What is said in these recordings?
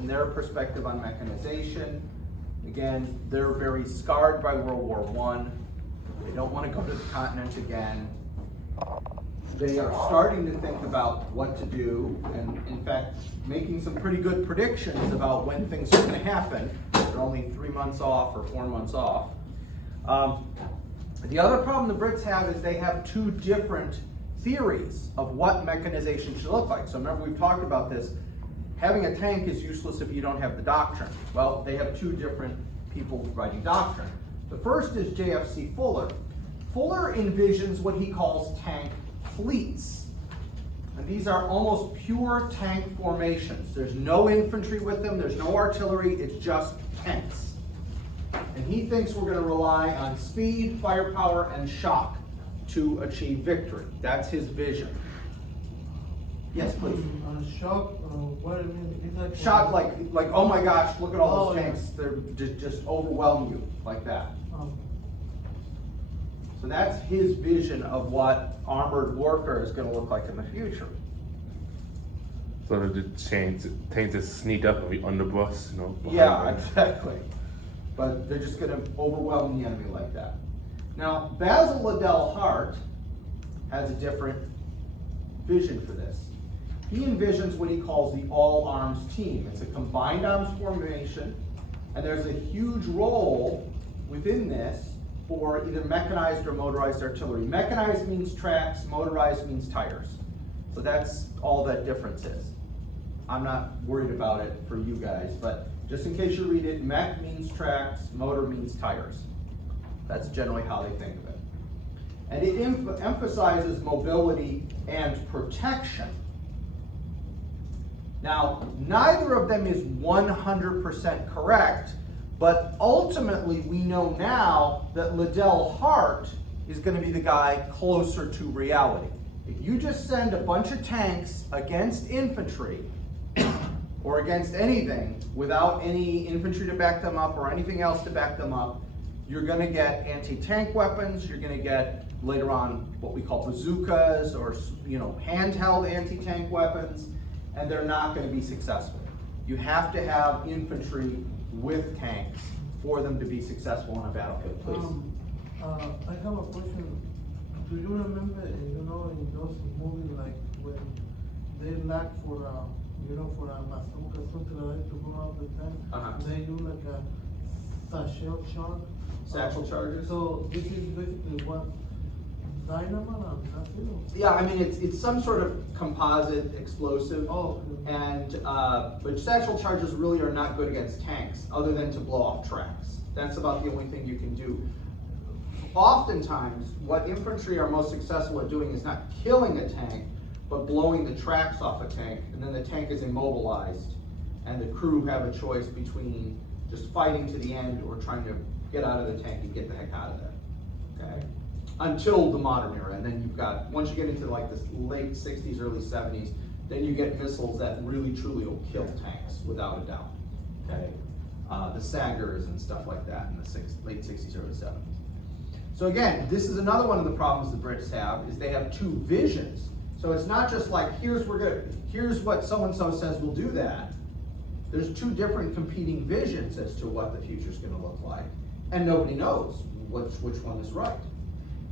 and their perspective on mechanization. Again, they're very scarred by World War I. They don't want to go to the continent again. They are starting to think about what to do, and in fact, making some pretty good predictions about when things are going to happen. They're only 3 months off or 4 months off. The other problem the Brits have is they have two different theories of what mechanization should look like. So remember, we've talked about this. Having a tank is useless if you don't have the doctrine. Well, they have two different people writing doctrine. The first is J.F.C. Fuller. Fuller envisions what he calls tank fleets. And these are almost pure tank formations. There's no infantry with them, there's no artillery, it's just tanks. And he thinks we're going to rely on speed, firepower, and shock to achieve victory. That's his vision. Yes, please. Shock, what do you mean? It's like Shock, like, oh my gosh, look at all those yeah. tanks. They're just overwhelm you like that. So that's his vision of what armored warfare is going to look like in the future. So the tanks just sneak up and be underbus, you know? Yeah, them. exactly. But they're just going to overwhelm the enemy like that. Now, Basil Liddell Hart has a different vision for this. He envisions what he calls the all-arms team. It's a combined arms formation, and there's a huge role within this for either mechanized or motorized artillery. Mechanized means tracks, motorized means tires. So that's all that difference is. I'm not worried about it for you guys, but just in case you read it, mech means tracks, motor means tires. That's generally how they think of it. And it emphasizes mobility and protection. Now, neither of them is 100% correct, but ultimately we know now that Liddell Hart is going to be the guy closer to reality. If you just send a bunch of tanks against infantry, or against anything, without any infantry to back them up or anything else to back them up, you're going to get anti-tank weapons, you're going to get later on what we call bazookas or handheld anti-tank weapons, and they're not going to be successful. You have to have infantry with tanks for them to be successful on a battlefield, please. I have a question. Do you remember, in those movies, like when they lack for a bazooka, something like that, to go out the tank, they do like a satchel charge? Satchel charges? So this is basically what, dynamite and that's it? Yeah, I mean, it's some sort of composite explosive. Oh, okay. And but satchel charges really are not good against tanks, other than to blow off tracks. That's about the only thing you can do. Oftentimes, what infantry are most successful at doing is not killing a tank, but blowing the tracks off a tank, and then the tank is immobilized, and the crew have a choice between just fighting to the end or trying to get out of the tank and get the heck out of there. Okay? Until the modern era, and then you've got, once you get into like the late 60s, early 70s, then you get missiles that really truly will kill tanks, without a doubt. Okay? The Sagers and stuff like that in the late 60s, early 70s. So again, this is another one of the problems the Brits have, is they have two visions. So it's not just like, here's what so-and-so says we'll do that. There's two different competing visions as to what the future's gonna look like. And nobody knows which one is right.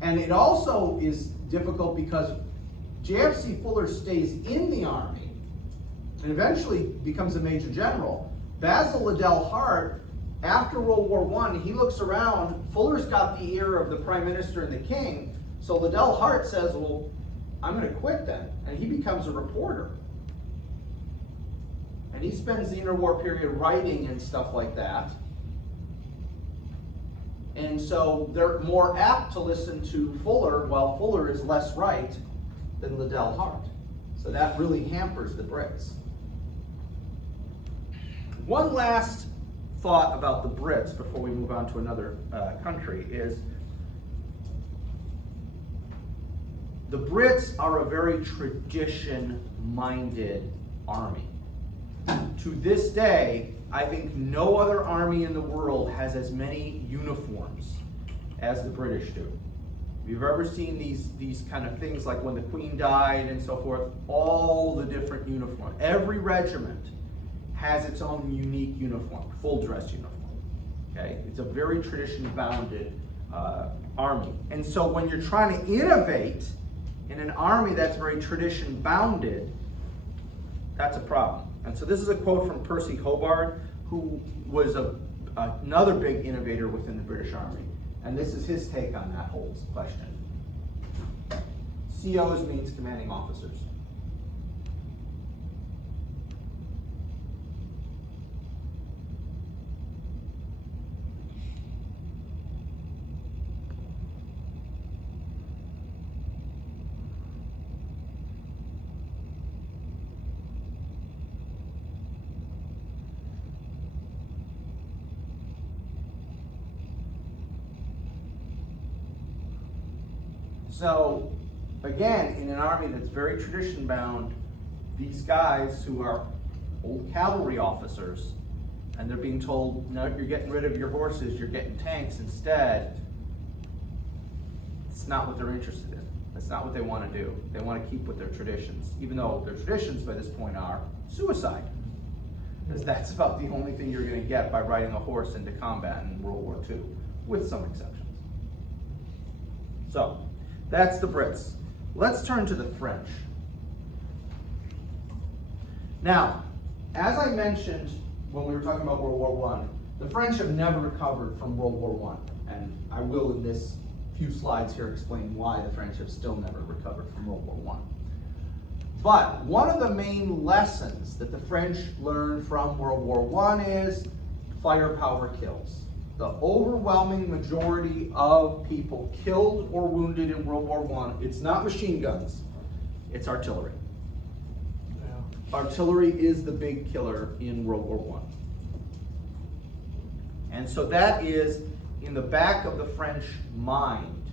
And it also is difficult because J.F.C. Fuller stays in the Army and eventually becomes a major general. Basil Liddell Hart, after World War I, he looks around, Fuller's got the ear of the Prime Minister and the King, so Liddell Hart says, well, I'm going to quit then. And he becomes a reporter. And he spends the interwar period writing and stuff like that. And so they're more apt to listen to Fuller, while Fuller is less right than Liddell Hart. So that really hampers the Brits. One last thought about the Brits before we move on to another country is the Brits are a very tradition-minded army. To this day, I think no other army in the world has as many uniforms as the British do. If you've ever seen these kind of things like when the Queen died and so forth, all the different uniforms. Every regiment has its own unique uniform, full dress uniform. Okay, it's a very tradition-bounded army. And so when you're trying to innovate in an army that's very tradition-bounded, that's a problem. And so this is a quote from Percy Hobart, who was another big innovator within the British Army. And this is his take on that whole question. COs means commanding officers. So, again, in an army that's very tradition bound, these guys who are old cavalry officers, and they're being told, no, you're getting rid of your horses, you're getting tanks instead, it's not what they're interested in. That's not what they want to do. They want to keep with their traditions, even though their traditions by this point are suicide. Because that's about the only thing you're going to get by riding a horse into combat in World War II, with some exceptions. So, that's the Brits. Let's turn to the French. Now, as I mentioned when we were talking about World War I, the French have never recovered from World War I. And I will, in this few slides here, explain why the French have still never recovered from World War I. But one of the main lessons that the French learned from World War I is firepower kills. The overwhelming majority of people killed or wounded in World War I, it's not machine guns, it's artillery. Yeah. Artillery is the big killer in World War I. And so that is in the back of the French mind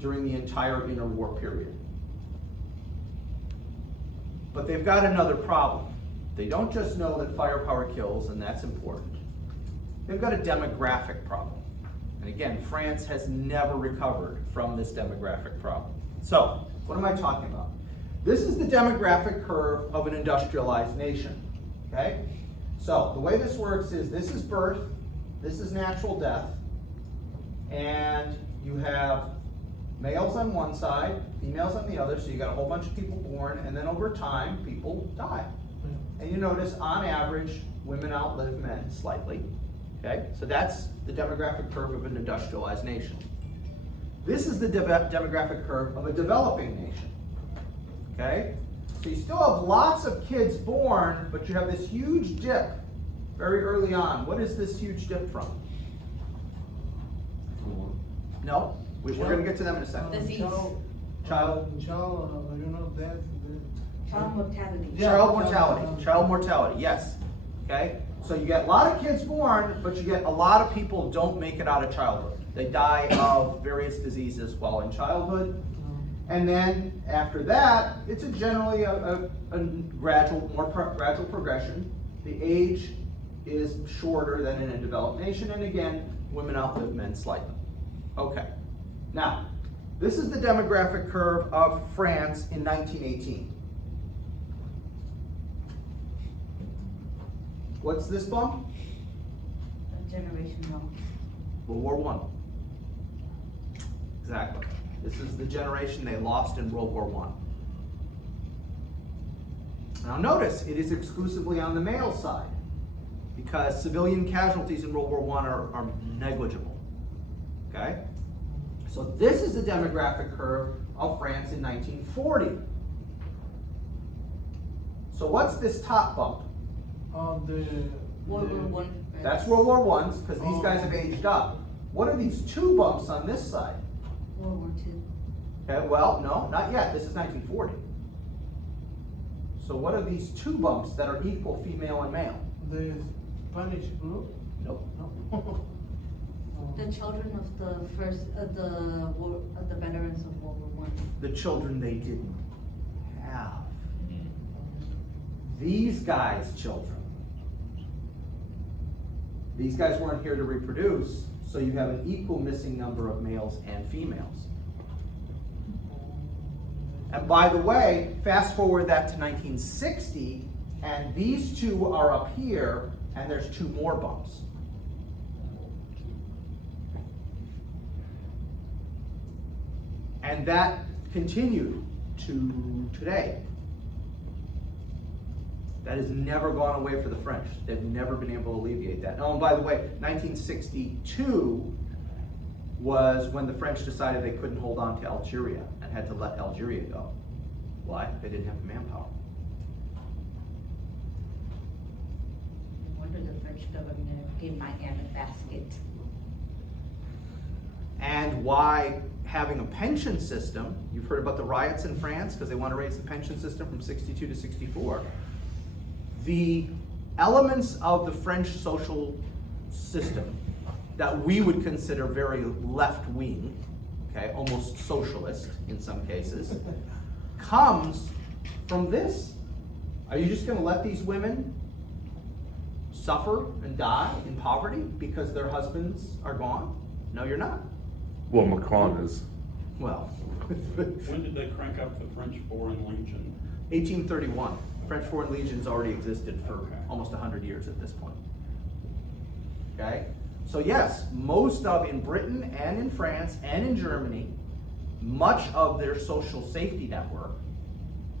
during the entire interwar period. But they've got another problem. They don't just know that firepower kills, and that's important. They've got a demographic problem. And again, France has never recovered from this demographic problem. So, what am I talking about? This is the demographic curve of an industrialized nation, okay? So, the way this works is this is birth, this is natural death, and you have males on one side, females on the other, so you got a whole bunch of people born, and then over time, people die. And you notice, on average, women outlive men slightly. Okay, so that's the demographic curve of an industrialized nation. This is the demographic curve of a developing nation. Okay, so you still have lots of kids born, but you have this huge dip very early on. What is this huge dip from? No, we're going to get to them in a second. Disease. Child, you know, death. Child mortality. Child mortality, yes. Okay, so you get a lot of kids born, but you get a lot of people don't make it out of childhood. They die of various diseases while in childhood. And then after that, it's generally a gradual, gradual progression. The age is shorter than in a developed nation, and again, women outlive men slightly. Okay, now, this is the demographic curve of France in 1918. What's this bump? A generation long. World War I. Exactly. This is the generation they lost in World War I. Now notice, it is exclusively on the male side because civilian casualties in World War I are negligible. Okay? So this is the demographic curve of France in 1940. So what's this top bump? World War I. That's World War I, because these guys have aged up. What are these two bumps on this side? World War II. Okay, well, no, not yet. This is 1940. So what are these two bumps that are equal female and male? The Spanish group? Nope. No. The children of the first, the veterans of World War I. The children they didn't have. These guys' children. These guys weren't here to reproduce, so you have an equal missing number of males and females. And by the way, fast forward that to 1960, And these two are up here, and there's two more bumps. And that continued to today. That has never gone away for the French. They've never been able to alleviate that. Oh, and by the way, 1962 was when the French decided they couldn't hold on to Algeria and had to let Algeria go. Why? They didn't have the manpower. No wonder the French government gave my aunt a basket. And why having a pension system, you've heard about the riots in France because they want to raise the pension system from 62 to 64. The elements of the French social system that we would consider very left-wing, okay, almost socialist in some cases, comes from this. Are you just going to let these women suffer and die in poverty because their husbands are gone? No, you're not. Well, Macron is. Well, When did they crank up the French Foreign Legion? 1831. French Foreign Legions already existed for almost 100 years at this point. Okay? So yes, most of, in Britain and in France and in Germany, much of their social safety network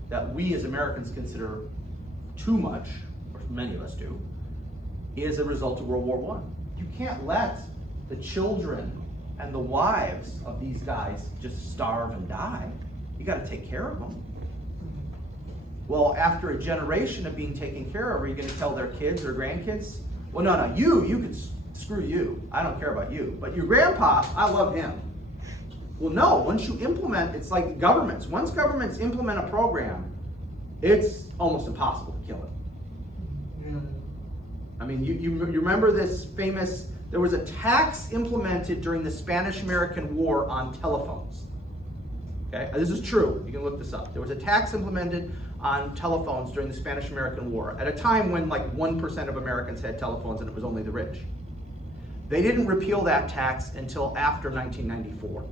that we as Americans consider too much, or many of us do, is a result of World War I. You can't let the children and the wives of these guys just starve and die. You got to take care of them. Well, after a generation of being taken care of, are you going to tell their kids or grandkids, well, no, you can screw you. I don't care about you. But your grandpa, I love him. Well, no, once you implement, it's like governments. Once governments implement a program, it's almost impossible to kill it. Yeah. I mean, you remember this famous, there was a tax implemented during the Spanish-American War on telephones. Okay, this is true. You can look this up. There was a tax implemented on telephones during the Spanish-American War at a time when like 1% of Americans had telephones and it was only the rich. They didn't repeal that tax until after 1994.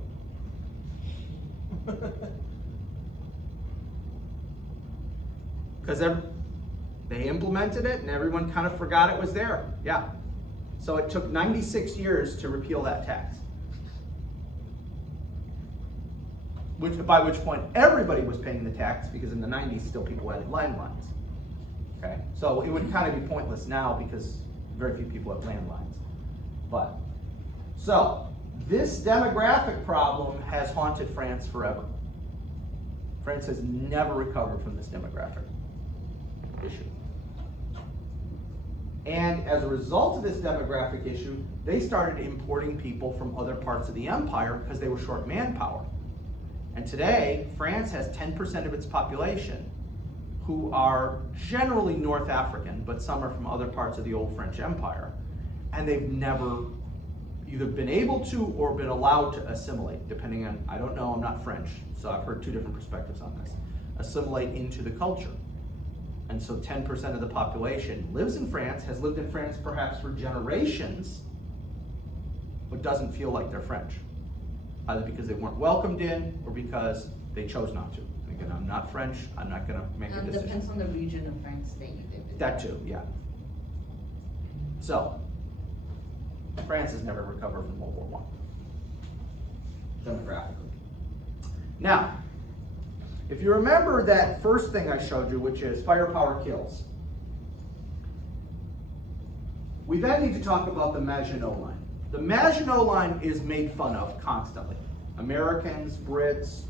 Because they implemented it and everyone kind of forgot it was there. Yeah. So it took 96 years to repeal that tax. By which point everybody was paying the tax because in the 90s still people had landlines. Okay, so it would kind of be pointless now because very few people have landlines. But so this demographic problem has haunted France forever. France has never recovered from this demographic issue. And as a result of this demographic issue, they started importing people from other parts of the empire because they were short manpower. And today, France has 10% of its population who are generally North African, but some are from other parts of the old French Empire. And they've never either been able to or been allowed to assimilate, depending on, I don't know, I'm not French, so I've heard two different perspectives on this, assimilate into the culture. And so 10% of the population lives in France, has lived in France perhaps for generations, but doesn't feel like they're French. Either because they weren't welcomed in or because they chose not to. Again, I'm not French, I'm not going to make a decision. Depends on the region of France that you live in. That too, yeah. So, France has never recovered from World War I, demographically. Now, if you remember that first thing I showed you, which is firepower kills, we then need to talk about the Maginot Line. The Maginot Line is made fun of constantly. Americans, Brits,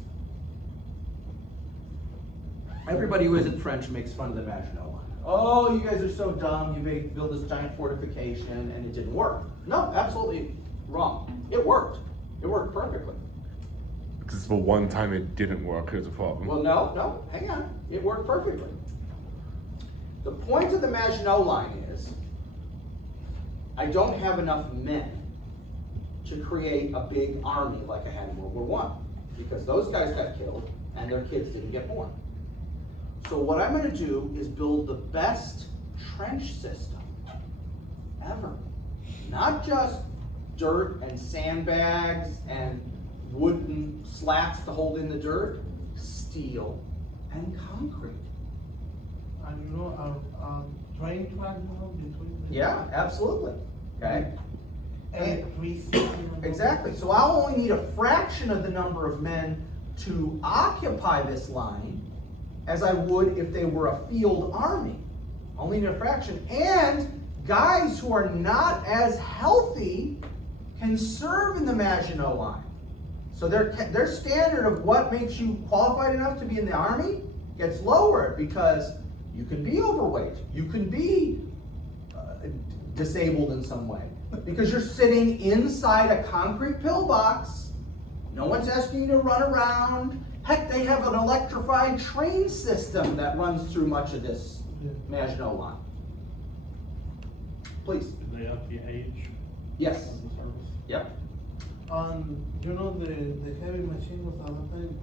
everybody who isn't French makes fun of the Maginot Line. Oh, you guys are so dumb, you build this giant fortification and it didn't work. No, absolutely wrong. It worked. It worked perfectly. Because for one time it didn't work, here's a problem. Well, no, hang on. It worked perfectly. The point of the Maginot Line is, I don't have enough men to create a big army like I had in World War I, because those guys got killed and their kids didn't get born. So what I'm going to do is build the best trench system ever. Not just dirt and sandbags and wooden slats to hold in the dirt, steel and concrete. train track, between the. Yeah, absolutely, okay? And, Electricity. exactly, so I'll only need a fraction of the number of men to occupy this line as I would if they were a field army. Only need a fraction, and guys who are not as healthy can serve in the Maginot Line. So their standard of what makes you qualified enough to be in the army gets lowered because you can be overweight, you can be disabled in some way, because you're sitting inside a concrete pillbox. No one's asking you to run around. Heck, they have an electrified train system that runs through much of this Maginot Line. Please. Did they up the age Yes. of the service? Yep. The heavy machine was at that time,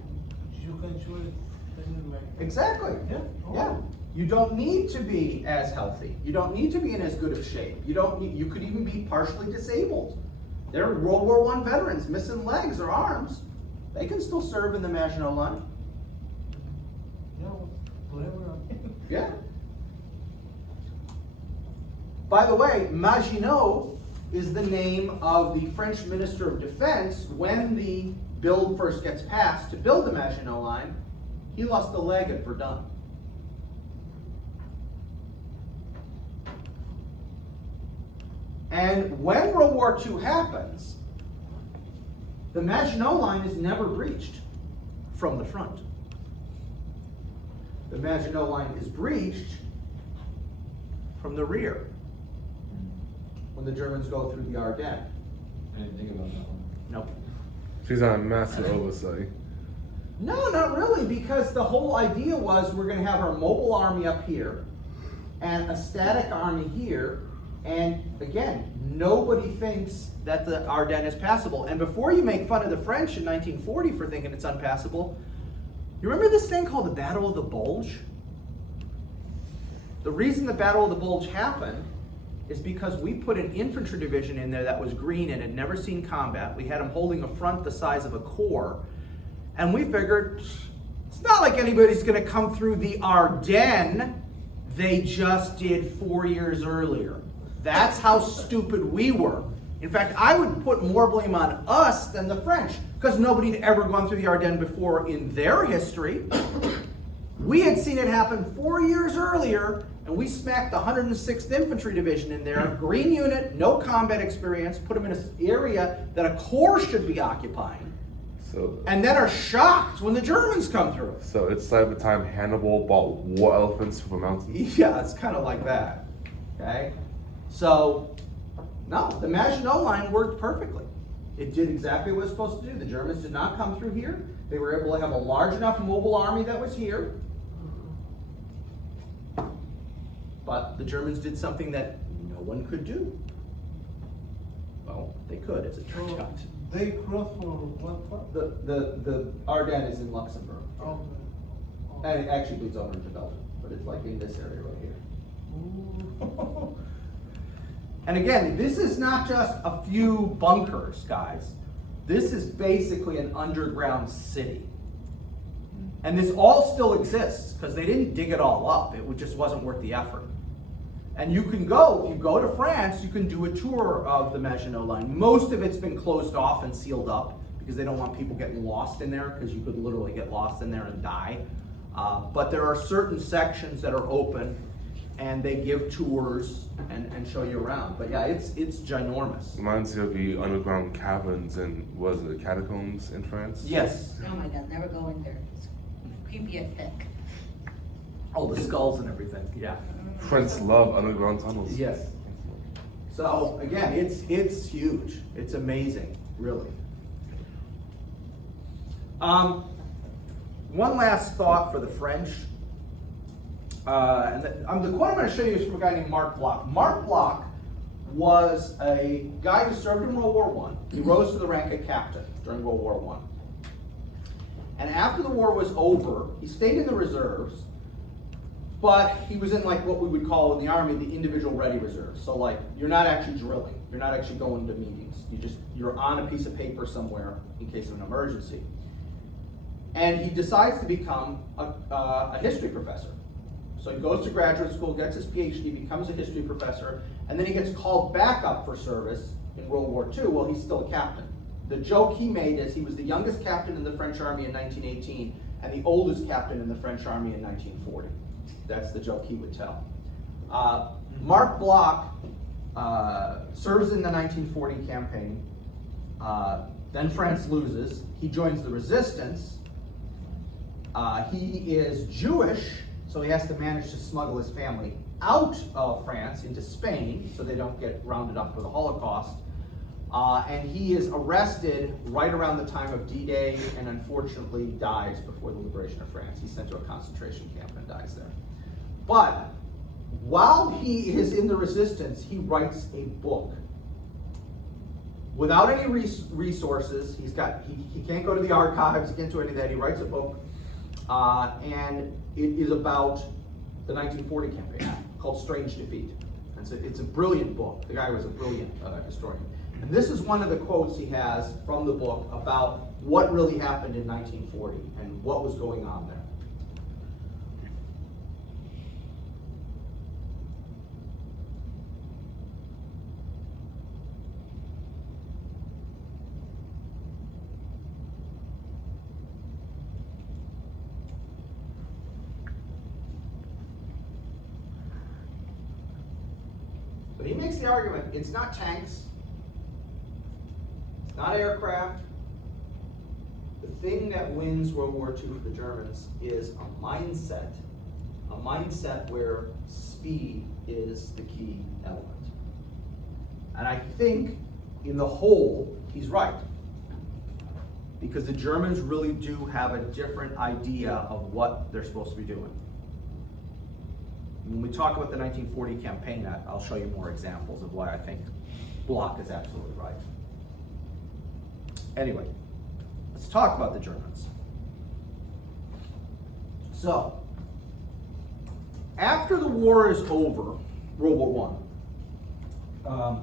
you can shoot things like. Exactly. Yeah. Yeah. You don't need to be as healthy. You don't need to be in as good of shape. You could even be partially disabled. There are World War I veterans missing legs or arms. They can still serve in the Maginot Line. Yeah, whatever. Yeah. By the way, Maginot is the name of the French Minister of Defense when the bill first gets passed to build the Maginot Line. He lost a leg at Verdun. And when World War II happens, the Maginot Line is never breached from the front. The Maginot Line is breached from the rear when the Germans go through the Ardennes. I didn't think about that one. Nope. She's on a massive oversight. No, not really, because the whole idea was we're going to have our mobile army up here and a static army here. And again, nobody thinks that the Ardennes is passable. And before you make fun of the French in 1940 for thinking it's unpassable, you remember this thing called the Battle of the Bulge? The reason the Battle of the Bulge happened is because we put an infantry division in there that was green and had never seen combat. We had them holding a front the size of a corps. And we figured, it's not like anybody's going to come through the Ardennes. They just did 4 years earlier. That's how stupid we were. In fact, I would put more blame on us than the French, because nobody had ever gone through the Ardennes before in their history. We had seen it happen 4 years earlier, and we smacked the 106th Infantry Division in there, green unit, no combat experience, put them in an area that a corps should be occupying, and then are shocked when the Germans come through. So it's like the time Hannibal bought war elephants from a mountain? Yeah, it's kind of like that, okay? So, no, the Maginot Line worked perfectly. It did exactly what it was supposed to do. The Germans did not come through here. They were able to have a large enough mobile army that was here. But the Germans did something that no one could do. Well, they could, as it turned out. They crossed for what part? The Ardennes is in Luxembourg. Oh. And it actually bleeds over into Belgium, but it's like in this area right here. Ooh. And again, this is not just a few bunkers, guys. This is basically an underground city. And this all still exists because they didn't dig it all up. It just wasn't worth the effort. And you can go, if you go to France, you can do a tour of the Maginot Line. Most of it's been closed off and sealed up because they don't want people getting lost in there, because you could literally get lost in there and die. But there are certain sections that are open, and they give tours and show you around. But yeah, it's ginormous. Reminds you of the underground caverns and was it the catacombs in France? Yes. Oh my God, never go in there. It's creepy as heck. All the skulls and everything, yeah. French love underground tunnels. Yes. So again, it's huge. It's amazing, really. One last thought for the French. And the quote I'm going to show you is from a guy named Marc Bloch. Marc Bloch was a guy who served in World War I. He rose to the rank of captain during World War I. And after the war was over, he stayed in the reserves, but he was in like what we would call in the Army the individual ready reserves. So like you're not actually drilling, you're not actually going to meetings. You're on a piece of paper somewhere in case of an emergency. And he decides to become a history professor. So he goes to graduate school, gets his PhD, becomes a history professor, and then he gets called back up for service in World War II. Well, he's still a captain. The joke he made is he was the youngest captain in the French army in 1918 and the oldest captain in the French army in 1940. That's the joke he would tell. Mark Bloch serves in the 1940 campaign. Then France loses. He joins the resistance. He is Jewish, so he has to manage to smuggle his family out of France into Spain so they don't get rounded up for the Holocaust. And he is arrested right around the time of D-Day and unfortunately dies before the liberation of France. He's sent to a concentration camp and dies there. But while he is in the resistance, he writes a book. Without any resources, he can't go to the archives, he can't do any of that. He writes a book, and it is about the 1940 campaign called Strange Defeat. And so it's a brilliant book. The guy was a brilliant historian. And this is one of the quotes he has from the book about what really happened in 1940 and what was going on there. But he makes the argument, it's not tanks, it's not aircraft. The thing that wins World War II for the Germans is a mindset where speed is the key element. And I think in the whole, he's right. Because the Germans really do have a different idea of what they're supposed to be doing. When we talk about the 1940 campaign, I'll show you more examples of why I think Bloch is absolutely right. Anyway, let's talk about the Germans. So, after the war is over, World War I,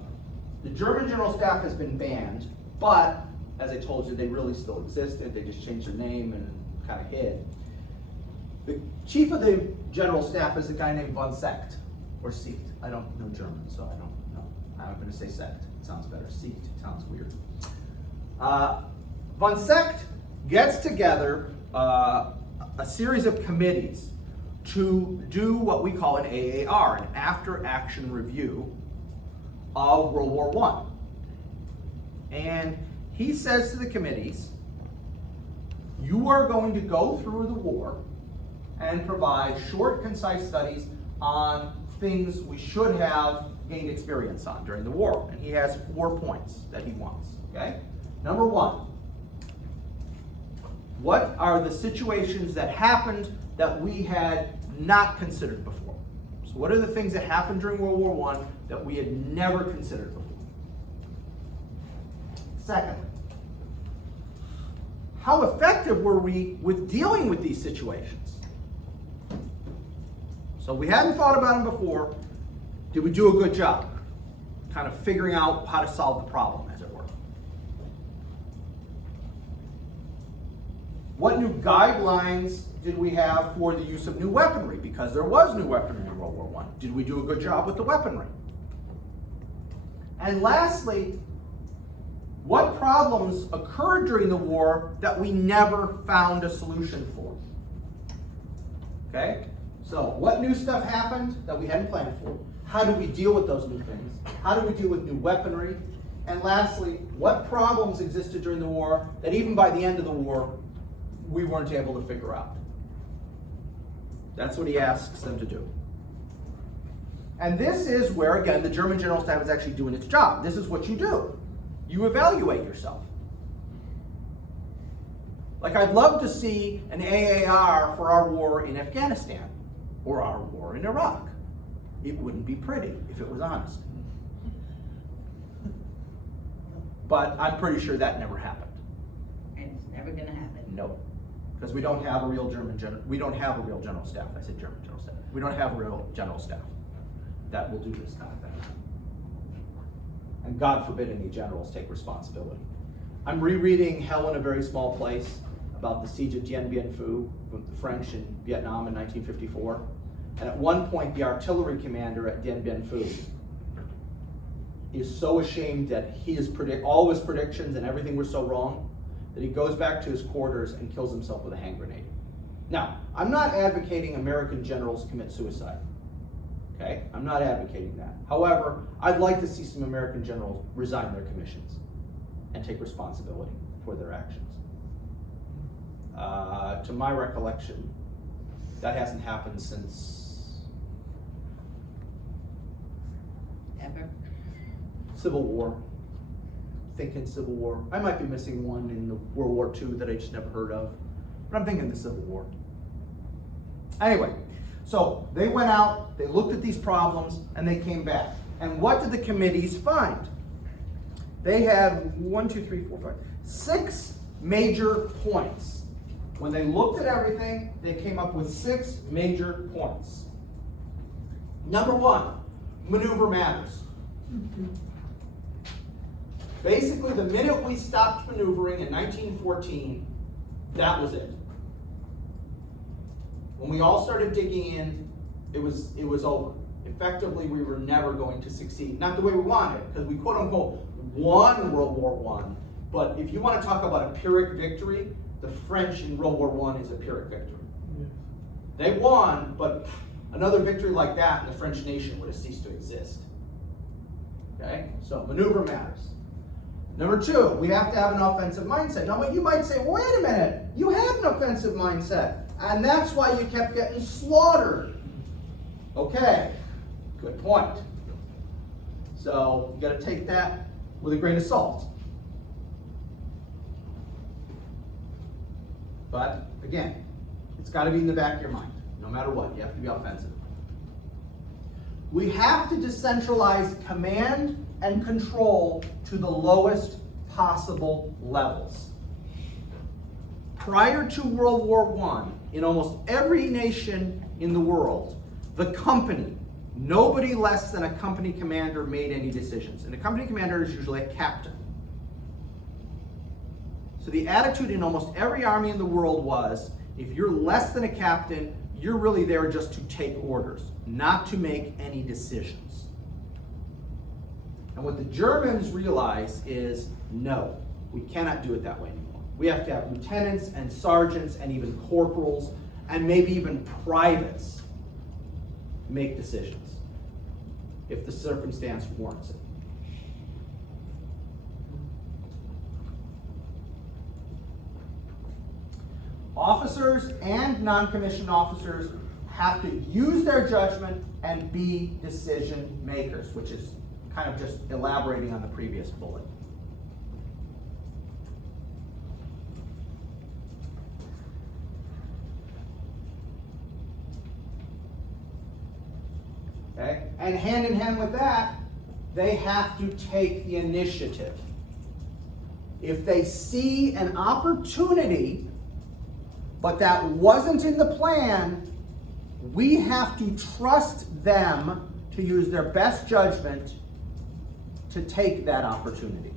the German General Staff has been banned, but as I told you, they really still existed. They just changed their name and kind of hid. The chief of the General Staff is a guy named von Seeckt, or Siecht. I don't know German, so I don't know. I'm going to say Secht. It sounds better. Siecht sounds weird. Von Seeckt gets together a series of committees to do what we call an AAR, an after-action review of World War I. And he says to the committees, you are going to go through the war and provide short, concise studies on things we should have gained experience on during the war. And he has 4 points that he wants, okay? Number 1, what are the situations that happened that we had not considered before? So what are the things that happened during World War I that we had never considered before? Secondly, how effective were we with dealing with these situations? So we hadn't thought about them before. Did we do a good job? Kind of figuring out how to solve the problem, as it were. What new guidelines did we have for the use of new weaponry? Because there was new weaponry in World War I. Did we do a good job with the weaponry? And lastly, what problems occurred during the war that we never found a solution for? Okay? So, what new stuff happened that we hadn't planned for? How do we deal with those new things? How do we deal with new weaponry? And lastly, what problems existed during the war that even by the end of the war, we weren't able to figure out? That's what he asks them to do. And this is where, again, the German General Staff is actually doing its job. This is what you do. You evaluate yourself. Like, I'd love to see an AAR for our war in Afghanistan or our war in Iraq. It wouldn't be pretty if it was honest. But I'm pretty sure that never happened. And it's never gonna happen. No. Because we don't have a real we don't have a real general staff. I said German general staff. We don't have a real general staff that will do this kind of thing. And God forbid any generals take responsibility. I'm rereading Hell in a Very Small Place about the siege of Dien Bien Phu from the French in Vietnam in 1954. And at one point, the artillery commander at Dien Bien Phu is so ashamed that all of his predictions and everything were so wrong that he goes back to his quarters and kills himself with a hand grenade. Now, I'm not advocating American generals commit suicide. Okay? I'm not advocating that. However, I'd like to see some American generals resign their commissions and take responsibility for their actions. To my recollection, that hasn't happened since Ever. Civil War. Thinking Civil War. I might be missing one in the World War II that I just never heard of. But I'm thinking the Civil War. Anyway, so they went out, they looked at these problems, and they came back. And what did the committees find? They had 6 major points. When they looked at everything, they came up with 6 major points. Number 1, maneuver matters. Basically, the minute we stopped maneuvering in 1914, that was it. When we all started digging in, it was over. Effectively, we were never going to succeed. Not the way we wanted, because we quote unquote won World War I. But if you want to talk about a Pyrrhic victory, the French in World War I is a Pyrrhic victory. Yeah. They won, but another victory like that, and the French nation would have ceased to exist. Okay, so maneuver matters. Number 2, we have to have an offensive mindset. Now, you might say, wait a minute, you had an offensive mindset, and that's why you kept getting slaughtered. Okay, good point. So, you got to take that with a grain of salt. But, again, it's got to be in the back of your mind. No matter what, you have to be offensive. We have to decentralize command and control to the lowest possible levels. Prior to World War I, in almost every nation in the world, the company, nobody less than a company commander made any decisions. And a company commander is usually a captain. So the attitude in almost every army in the world was, if you're less than a captain, you're really there just to take orders, not to make any decisions. And what the Germans realize is, no, we cannot do it that way anymore. We have to have lieutenants and sergeants and even corporals and maybe even privates make decisions if the circumstance warrants it. Officers and non-commissioned officers have to use their judgment and be decision makers, which is kind of just elaborating on the previous bullet. Okay? And hand in hand with that, they have to take the initiative. If they see an opportunity, but that wasn't in the plan, we have to trust them to use their best judgment to take that opportunity.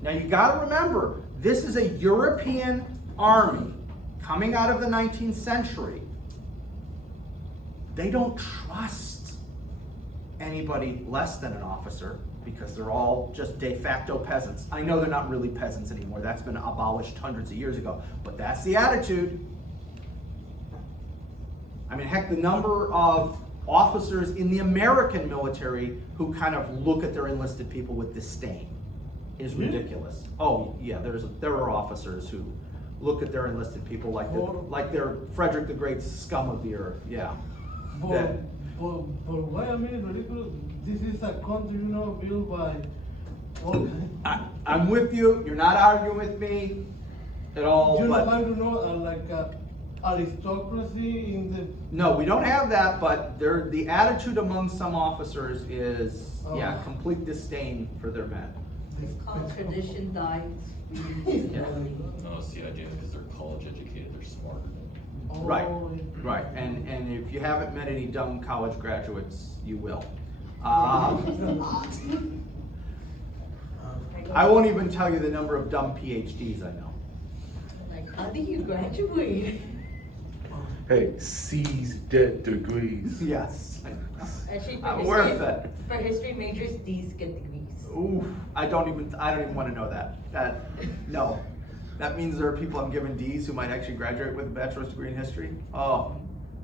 Now you got to remember, this is a European army coming out of the 19th century. They don't trust anybody less than an officer because they're all just de facto peasants. I know they're not really peasants anymore. That's been abolished hundreds of years ago. But that's the attitude. I mean, heck, the number of officers in the American military who kind of look at their enlisted people with disdain is ridiculous. Oh, yeah, there are officers who look at their enlisted people like they're Frederick the Great's scum of the earth. Yeah. But why I mean it's ridiculous? This is a country, built by all kinds. I'm with you. You're not arguing with me at all. You know, I don't know, like aristocracy in the. No, we don't have that. But the attitude among some officers is, complete disdain for their men. It's called tradition dies. No, it's the idea because they're college educated, they're smarter. Right, right. And if you haven't met any dumb college graduates, you will. I won't even tell you the number of dumb PhDs I know. Like, how do you graduate? Hey, C's dead degrees. Yes. Actually, I'm worth it. for history majors, D's get degrees. Ooh, I don't even want to know that. No. That means there are people I'm giving D's who might actually graduate with a bachelor's degree in history. Oh,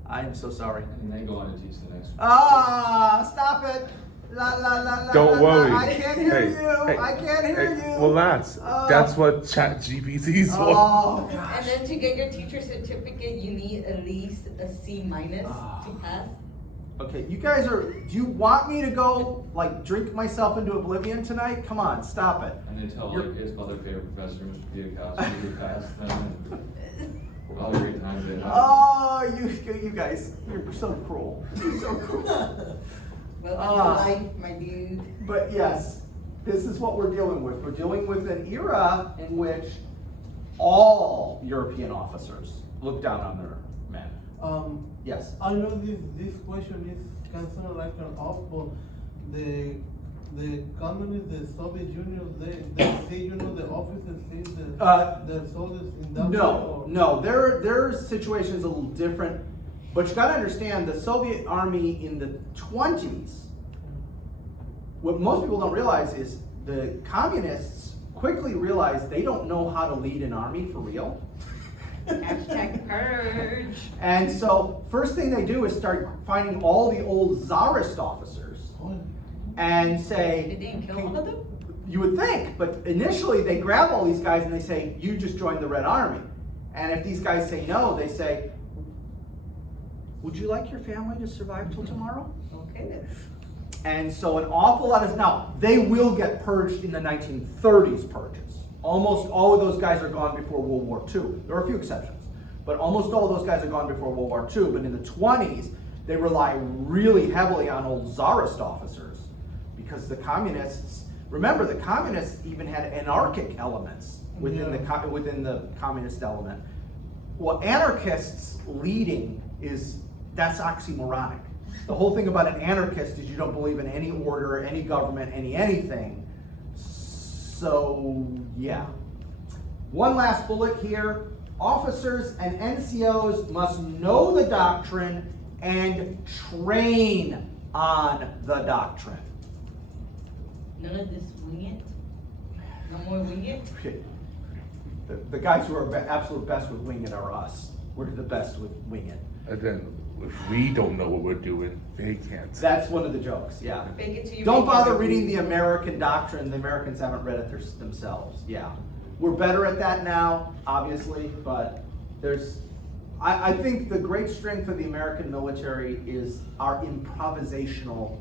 I'm so sorry. And they go on to teach the next one. Ah, stop it. La la la la. Don't la, worry. La. I can't hear Hey, you. hey, I can't hear hey, you. Relax. That's what Chat GPT's for. Oh And gosh. then to get your teacher certificate, you need at least a C minus to pass. Okay, you guys are. Do you want me to go like drink myself into oblivion tonight? Come on, stop it. And they tell You're- like his other favorite professor, Mr. Diakowski, who passed them. And all the great times they had. Oh, you guys, you're so cruel. You're so cruel. Well, life, my dude. But yes, this is what we're dealing with. We're dealing with an era in which all European officers look down on their men. Yes. I know this question is kind of like an off, but the communists, the Soviet Union, they say, the officers say that the soldiers in that No, their situation's a little different. But you gotta understand, the Soviet army in the 20s, what most people don't realize is the communists quickly realized they don't know how to lead an army for real. Hashtag purge. And so, first thing they do is start finding all the old Tsarist officers and say, They didn't kill all of them? you would think, but initially they grab all these guys and they say, you just joined the Red Army. And if these guys say no, they say, would you like your family to survive till tomorrow? Okay then. And so an awful lot is, now, they will get purged in the 1930s purges. Almost all of those guys are gone before World War II. There are a few exceptions, but almost all of those guys are gone before World War II. But in the 20s, they rely really heavily on old Tsarist officers because the communists, remember the communists even had anarchic elements within the communist element. Well, anarchists leading that's oxymoronic. The whole thing about an anarchist is you don't believe in any order, any government, anything. So, yeah. One last bullet here. Officers and NCOs must know the doctrine and train on the doctrine. None of this wing it? No more wing it? The guys who are absolute best with wing it are us. We're the best with wing it. And then if we don't know what we're doing, they can't. That's one of the jokes, yeah. Fake it till you Don't make it. bother reading the American doctrine. The Americans haven't read it themselves. Yeah. We're better at that now, obviously, but I think the great strength of the American military is our improvisational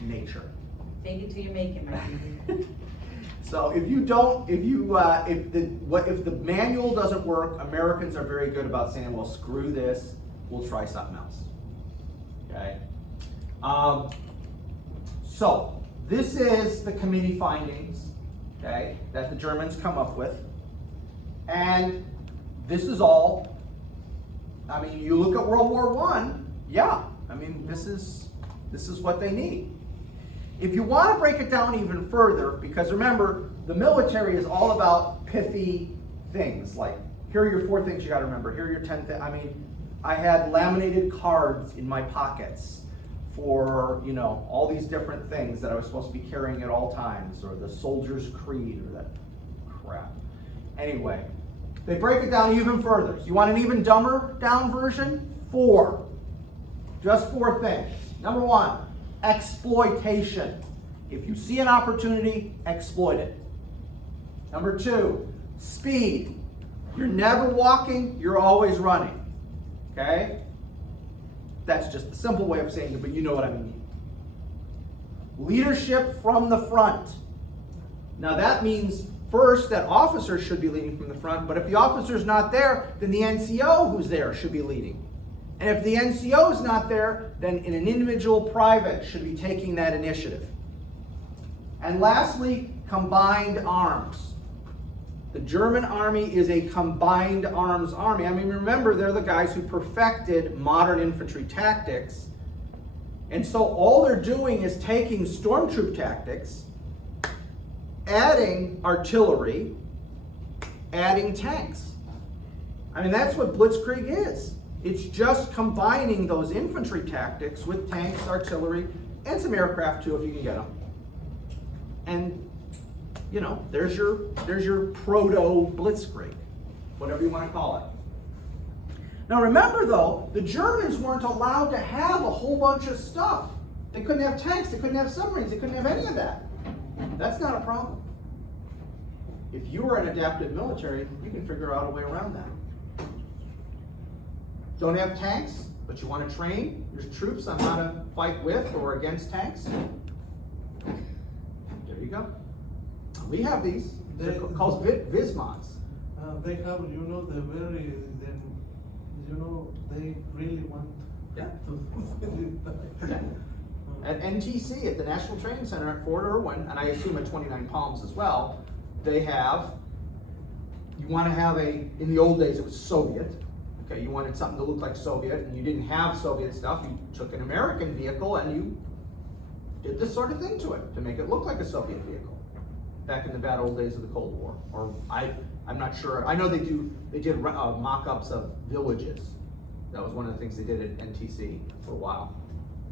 nature. Fake it till you make it, my dude. So if the manual doesn't work, Americans are very good about saying, well, screw this, we'll try something else. Okay? So this is the committee findings, okay, that the Germans come up with. And this is all, I mean, you look at World War I, yeah, I mean, this is what they need. If you want to break it down even further, because remember, the military is all about pithy things, like, here are your 4 things you got to remember, here are your 10 things. I mean, I had laminated cards in my pockets for, all these different things that I was supposed to be carrying at all times, or the soldier's creed, or that crap. Anyway, they break it down even further. So you want an even dumber down version? 4. Just 4 things. Number 1, exploitation. If you see an opportunity, exploit it. Number 2, speed. You're never walking, you're always running. Okay? That's just the simple way of saying it, but you know what I mean. Leadership from the front. Now that means first that officers should be leading from the front, but if the officer's not there, then the NCO who's there should be leading. And if the NCO is not there, then an individual private should be taking that initiative. And lastly, combined arms. The German army is a combined arms army. I mean, remember, they're the guys who perfected modern infantry tactics. And so all they're doing is taking stormtroop tactics, adding artillery, adding tanks. I mean, that's what Blitzkrieg is. It's just combining those infantry tactics with tanks, artillery, and some aircraft too, if you can get them. And, you know, there's your proto blitzkrieg, whatever you want to call it. Now remember though, the Germans weren't allowed to have a whole bunch of stuff. They couldn't have tanks, they couldn't have submarines, they couldn't have any of that. That's not a problem. If you are an adaptive military, you can figure out a way around that. Don't have tanks, but you want to train your troops on how to fight with or against tanks? There you go. We have these. They're called Vismods. They have, you know, they really want Yeah. to. At NTC, at the National Training Center at Fort Irwin, and I assume at 29 Palms as well, they have, you want to have in the old days it was Soviet, okay, you wanted something to look like Soviet, and you didn't have Soviet stuff, you took an American vehicle and you did this sort of thing to it, to make it look like a Soviet vehicle, back in the bad old days of the Cold War. Or I'm not sure, I know they did mock-ups of villages. That was one of the things they did at NTC for a while.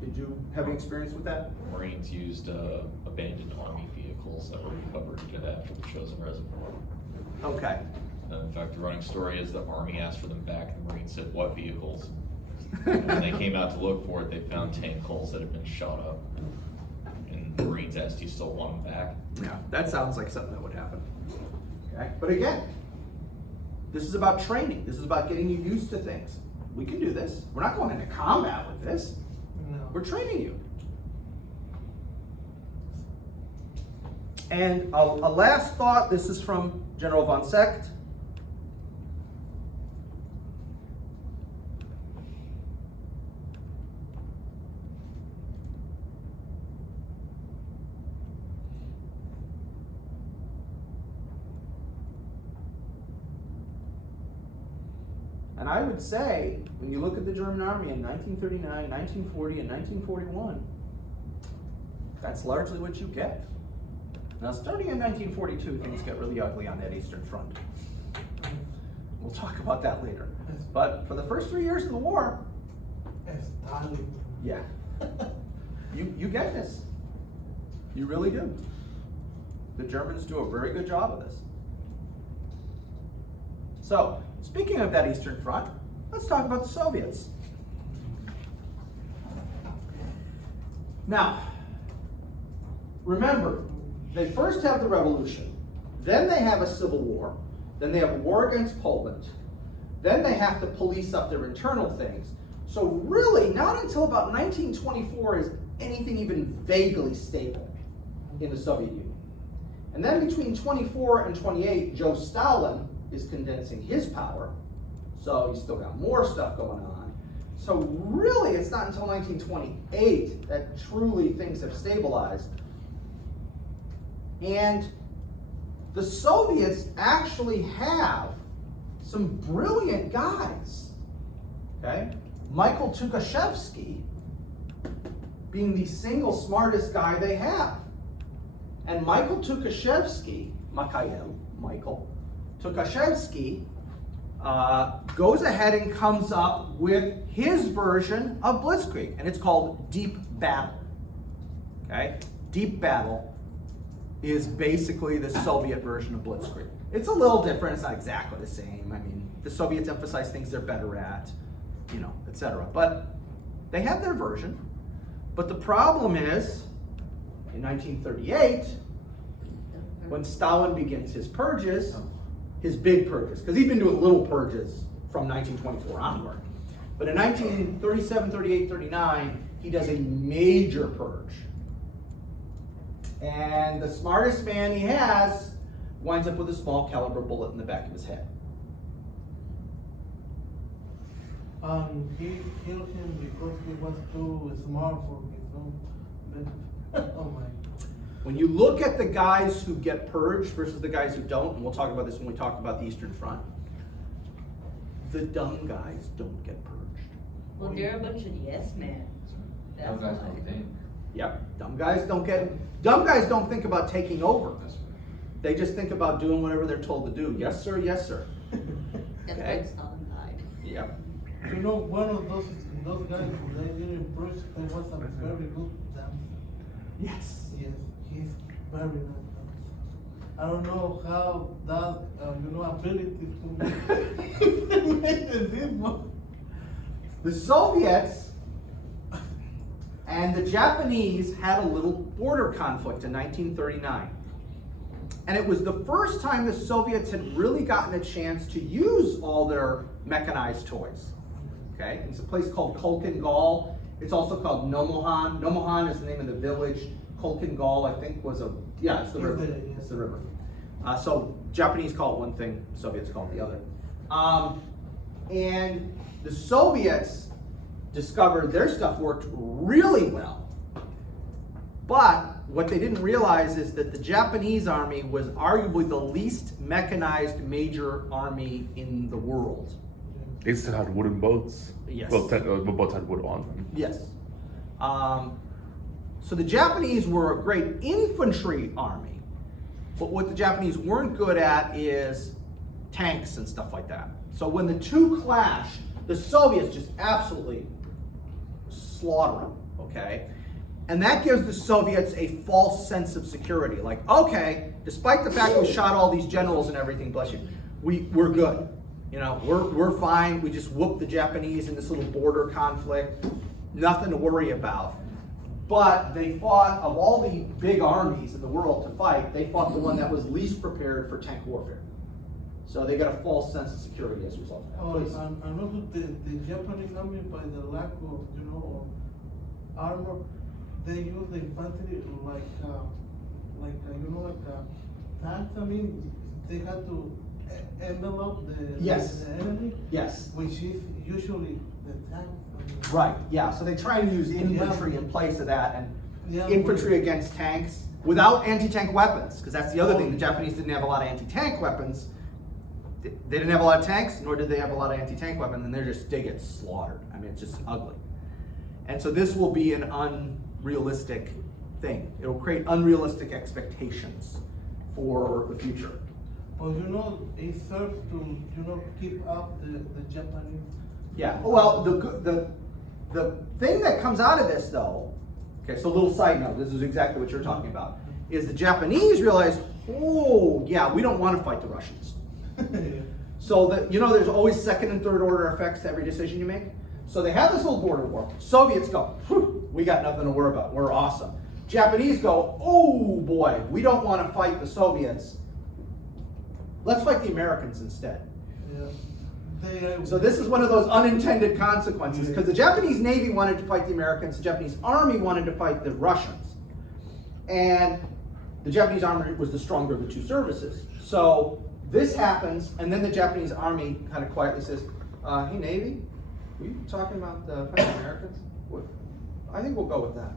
Did you have any experience with that? Marines used abandoned army vehicles that were recovered after the Chosin Reservoir. Okay. In fact, the running story is the Army asked for them back, and the Marines said, "What vehicles?" And when they came out to look for it, they found tank hulls that had been shot up. And the Marines asked, "Do you still want them back?" Yeah, that sounds like something that would happen. Okay, but again, this is about training. This is about getting you used to things. We can do this. We're not going into combat with this. No. We're training you. And a last thought, this is from General von Secht. And I would say, when you look at the German army in 1939, 1940, and 1941, that's largely what you get. Now, starting in 1942, things get really ugly on that Eastern Front. We'll talk about that later. But for the first 3 years of the war, Stalin. yeah, you get this. You really do. The Germans do a very good job of this. So, speaking of that Eastern Front, let's talk about the Soviets. Now, remember, they first have the revolution, then they have a civil war, then they have a war against Poland, then they have to police up their internal things. So really, not until about 1924 is anything even vaguely stable in the Soviet Union. And then between 24 and 28, Joe Stalin is condensing his power, so you still got more stuff going on. So really, it's not until 1928 that truly things have stabilized. And the Soviets actually have some brilliant guys, okay? Michael Tukhachevsky being the single smartest guy they have. And Michael Tukhachevsky Tukhachevsky goes ahead and comes up with his version of Blitzkrieg, and it's called Deep Battle. Okay? Deep Battle is basically the Soviet version of Blitzkrieg. It's a little different, it's not exactly the same. I mean, the Soviets emphasize things they're better at, etc. But they have their version. But the problem is, in 1938, when Stalin begins his purges, his big purges, because he'd been doing little purges from 1924 onward. But in 1937, 38, 39, he does a major purge. And the smartest man he has winds up with a small caliber bullet in the back of his head. He killed him because he was too smart for his own. Oh my. When you look at the guys who get purged versus the guys who don't, and we'll talk about this when we talk about the Eastern Front, the dumb guys don't get purged. Well, they're a bunch of yes men. That's Those guys why. don't think. Yep, dumb guys don't think about taking over. That's They just think about doing whatever they're told to do. Yes, sir, yes, sir. That's Okay. why Stalin died. Yep. You know, one of those guys, they didn't brush, they was a very good dancer. Yes. Yes, he's very nice. I don't know how that, ability to make this one. The Soviets and the Japanese had a little border conflict in 1939. And it was the first time the Soviets had really gotten a chance to use all their mechanized toys. Okay, it's a place called Kulkin-Gol. It's also called Nomohan. Nomohan is the name of the village. Kulkin-Gol, I think, it's the river. It's the river. So Japanese call it one thing, Soviets call it the other. And the Soviets discovered their stuff worked really well. But what they didn't realize is that the Japanese army was arguably the least mechanized major army in the world. They still had wooden boats. Yes. Well, the boats had wood on them. Yes. So the Japanese were a great infantry army, but what the Japanese weren't good at is tanks and stuff like that. So when the two clashed, the Soviets just absolutely slaughter them, okay? And that gives the Soviets a false sense of security. Like, okay, despite the fact we shot all these generals and everything, bless you, we're good. You know, we're fine. We just whooped the Japanese in this little border conflict. Nothing to worry about. But they fought, of all the big armies in the world to fight, they fought the one that was least prepared for tank warfare. So they got a false sense of security as a result of that. Please. And also the Japanese army, by the lack of, armor, they use the infantry like tanks. I mean, they had to envelop Yes. the enemy. Yes. Which is usually the tank. Right, yeah, so they try and use infantry in place of that, and infantry against tanks without anti-tank weapons, because that's the other thing. The Japanese didn't have a lot of anti-tank weapons. They didn't have a lot of tanks, nor did they have a lot of anti-tank weapons, and they get slaughtered. I mean, it's just ugly. And so this will be an unrealistic thing. It'll create unrealistic expectations for the future. Well, it serves to, keep up the Japanese. Yeah, well, the thing that comes out of this, though, okay, so a little side note, this is exactly what you're talking about, is the Japanese realize, oh, yeah, we don't want to fight the Russians. So that, there's always second and third order effects to every decision you make. So they have this little border war. Soviets go, we got nothing to worry about, we're awesome. Japanese go, oh boy, we don't want to fight the Soviets. Let's fight the Americans instead. Yeah. So this is one of those unintended consequences, because the Japanese Navy wanted to fight the Americans, the Japanese Army wanted to fight the Russians. And the Japanese Army was the stronger of the two services. So this happens, and then the Japanese Army kind of quietly says, hey Navy, were you talking about fighting the Americans? I think we'll go with that.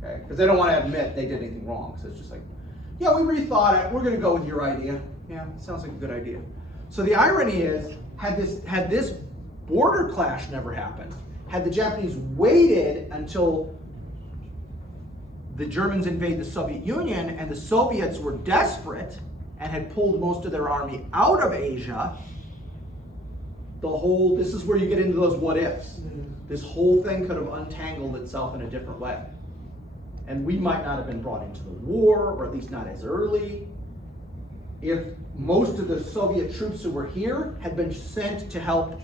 Okay, because they don't want to admit they did anything wrong. So it's just like, yeah, we rethought it, we're going to go with your idea. Yeah, sounds like a good idea. So the irony is, had this border clash never happened, had the Japanese waited until the Germans invade the Soviet Union and the Soviets were desperate and had pulled most of their army out of Asia, this is where you get into those what ifs. This whole thing could have untangled itself in a different way. And we might not have been brought into the war, or at least not as early. If most of the Soviet troops who were here had been sent to help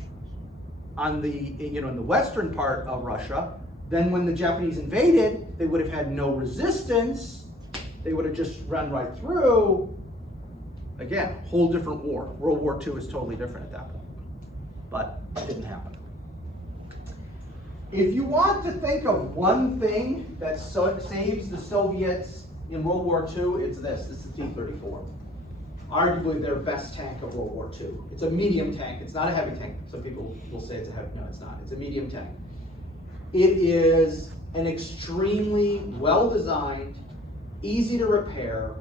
on in the western part of Russia, then when the Japanese invaded, they would have had no resistance. They would have just run right through. Again, whole different war. World War II is totally different at that point. But it didn't happen. If you want to think of one thing that saves the Soviets in World War II, it's this. This is the T-34. Arguably their best tank of World War II. It's a medium tank. It's not a heavy tank. Some people will say it's a heavy. No, it's not. It's a medium tank. It is an extremely well-designed, easy to repair.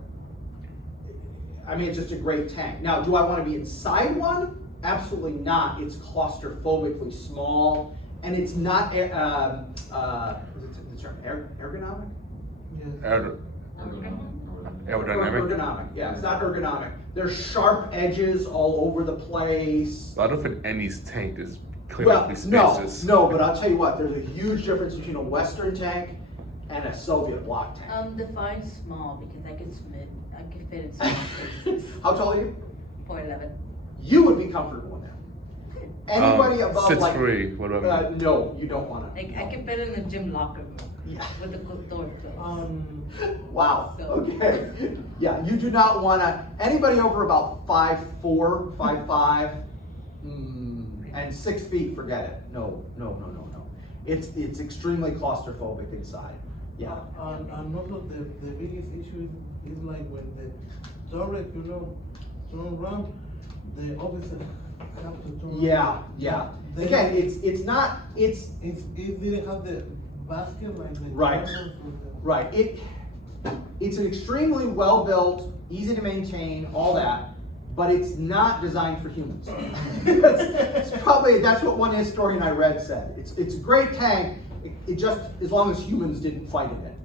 I mean, it's just a great tank. Now, do I want to be inside one? Absolutely not. It's claustrophobically small, and it's not. Is it the term ergonomic? Yes. Aerodynamic? Ergonomic, yeah, it's not ergonomic. There's sharp edges all over the place. I don't think any tank is clinically spacious. No, but I'll tell you what, there's a huge difference between a Western tank and a Soviet bloc tank. Define small, because I can fit in small spaces. How tall are you? 4'11". You would be comfortable in that. Anybody above 6'3", whatever. no, you don't wanna. Like, I can fit in the gym locker room Yeah. with the door closed. Wow, So- okay. Yeah, you do not wanna, anybody over about 5'4", 5'5", and 6 feet, forget it. No. It's extremely claustrophobic inside. Yeah. And also the biggest issue is like when the turret, turn around, the officer have to turn. Yeah. They- Again, it's not, It didn't have the basket like the. Right. turret with the- right, it's an extremely well-built, easy to maintain, all that, but it's not designed for humans. That's what one historian I read said. It's a great tank, it just, as long as humans didn't fight in it.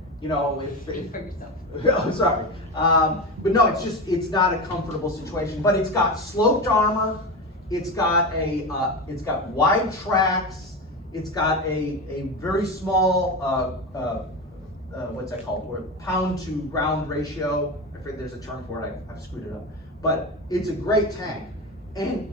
Speak for yourself. Oh, sorry. But no, it's not a comfortable situation, but it's got sloped armor, it's got wide tracks, it's got a very small, what's that called? Or pound to ground ratio. I figured there's a term for it, I've screwed it up. But it's a great tank, and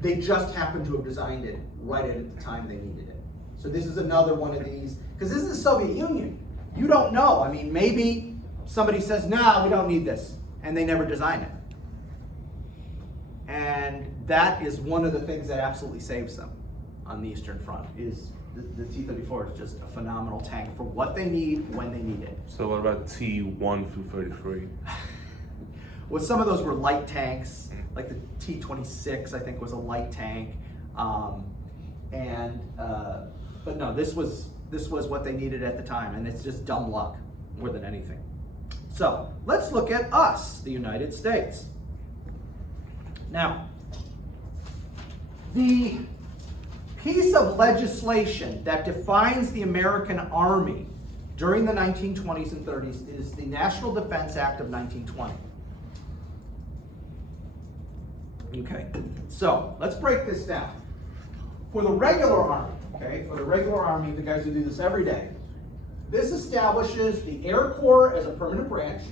they just happened to have designed it right at the time they needed it. So this is another one of these, because this is the Soviet Union. You don't know. I mean, maybe somebody says, "Nah, we don't need this," and they never design it. And that is one of the things that absolutely saves them on the Eastern Front. Is the T-34 is just a phenomenal tank for what they need when they need it. So what about T1 through 33? Well, some of those were light tanks, like the T-26, I think was a light tank, but no, this was what they needed at the time, and it's just dumb luck more than anything. So let's look at us, the United States. Now, the piece of legislation that defines the American Army during the 1920s and 30s is the National Defense Act of 1920. Okay, so let's break this down. For the regular Army, the guys who do this every day, this establishes the Air Corps as a permanent branch.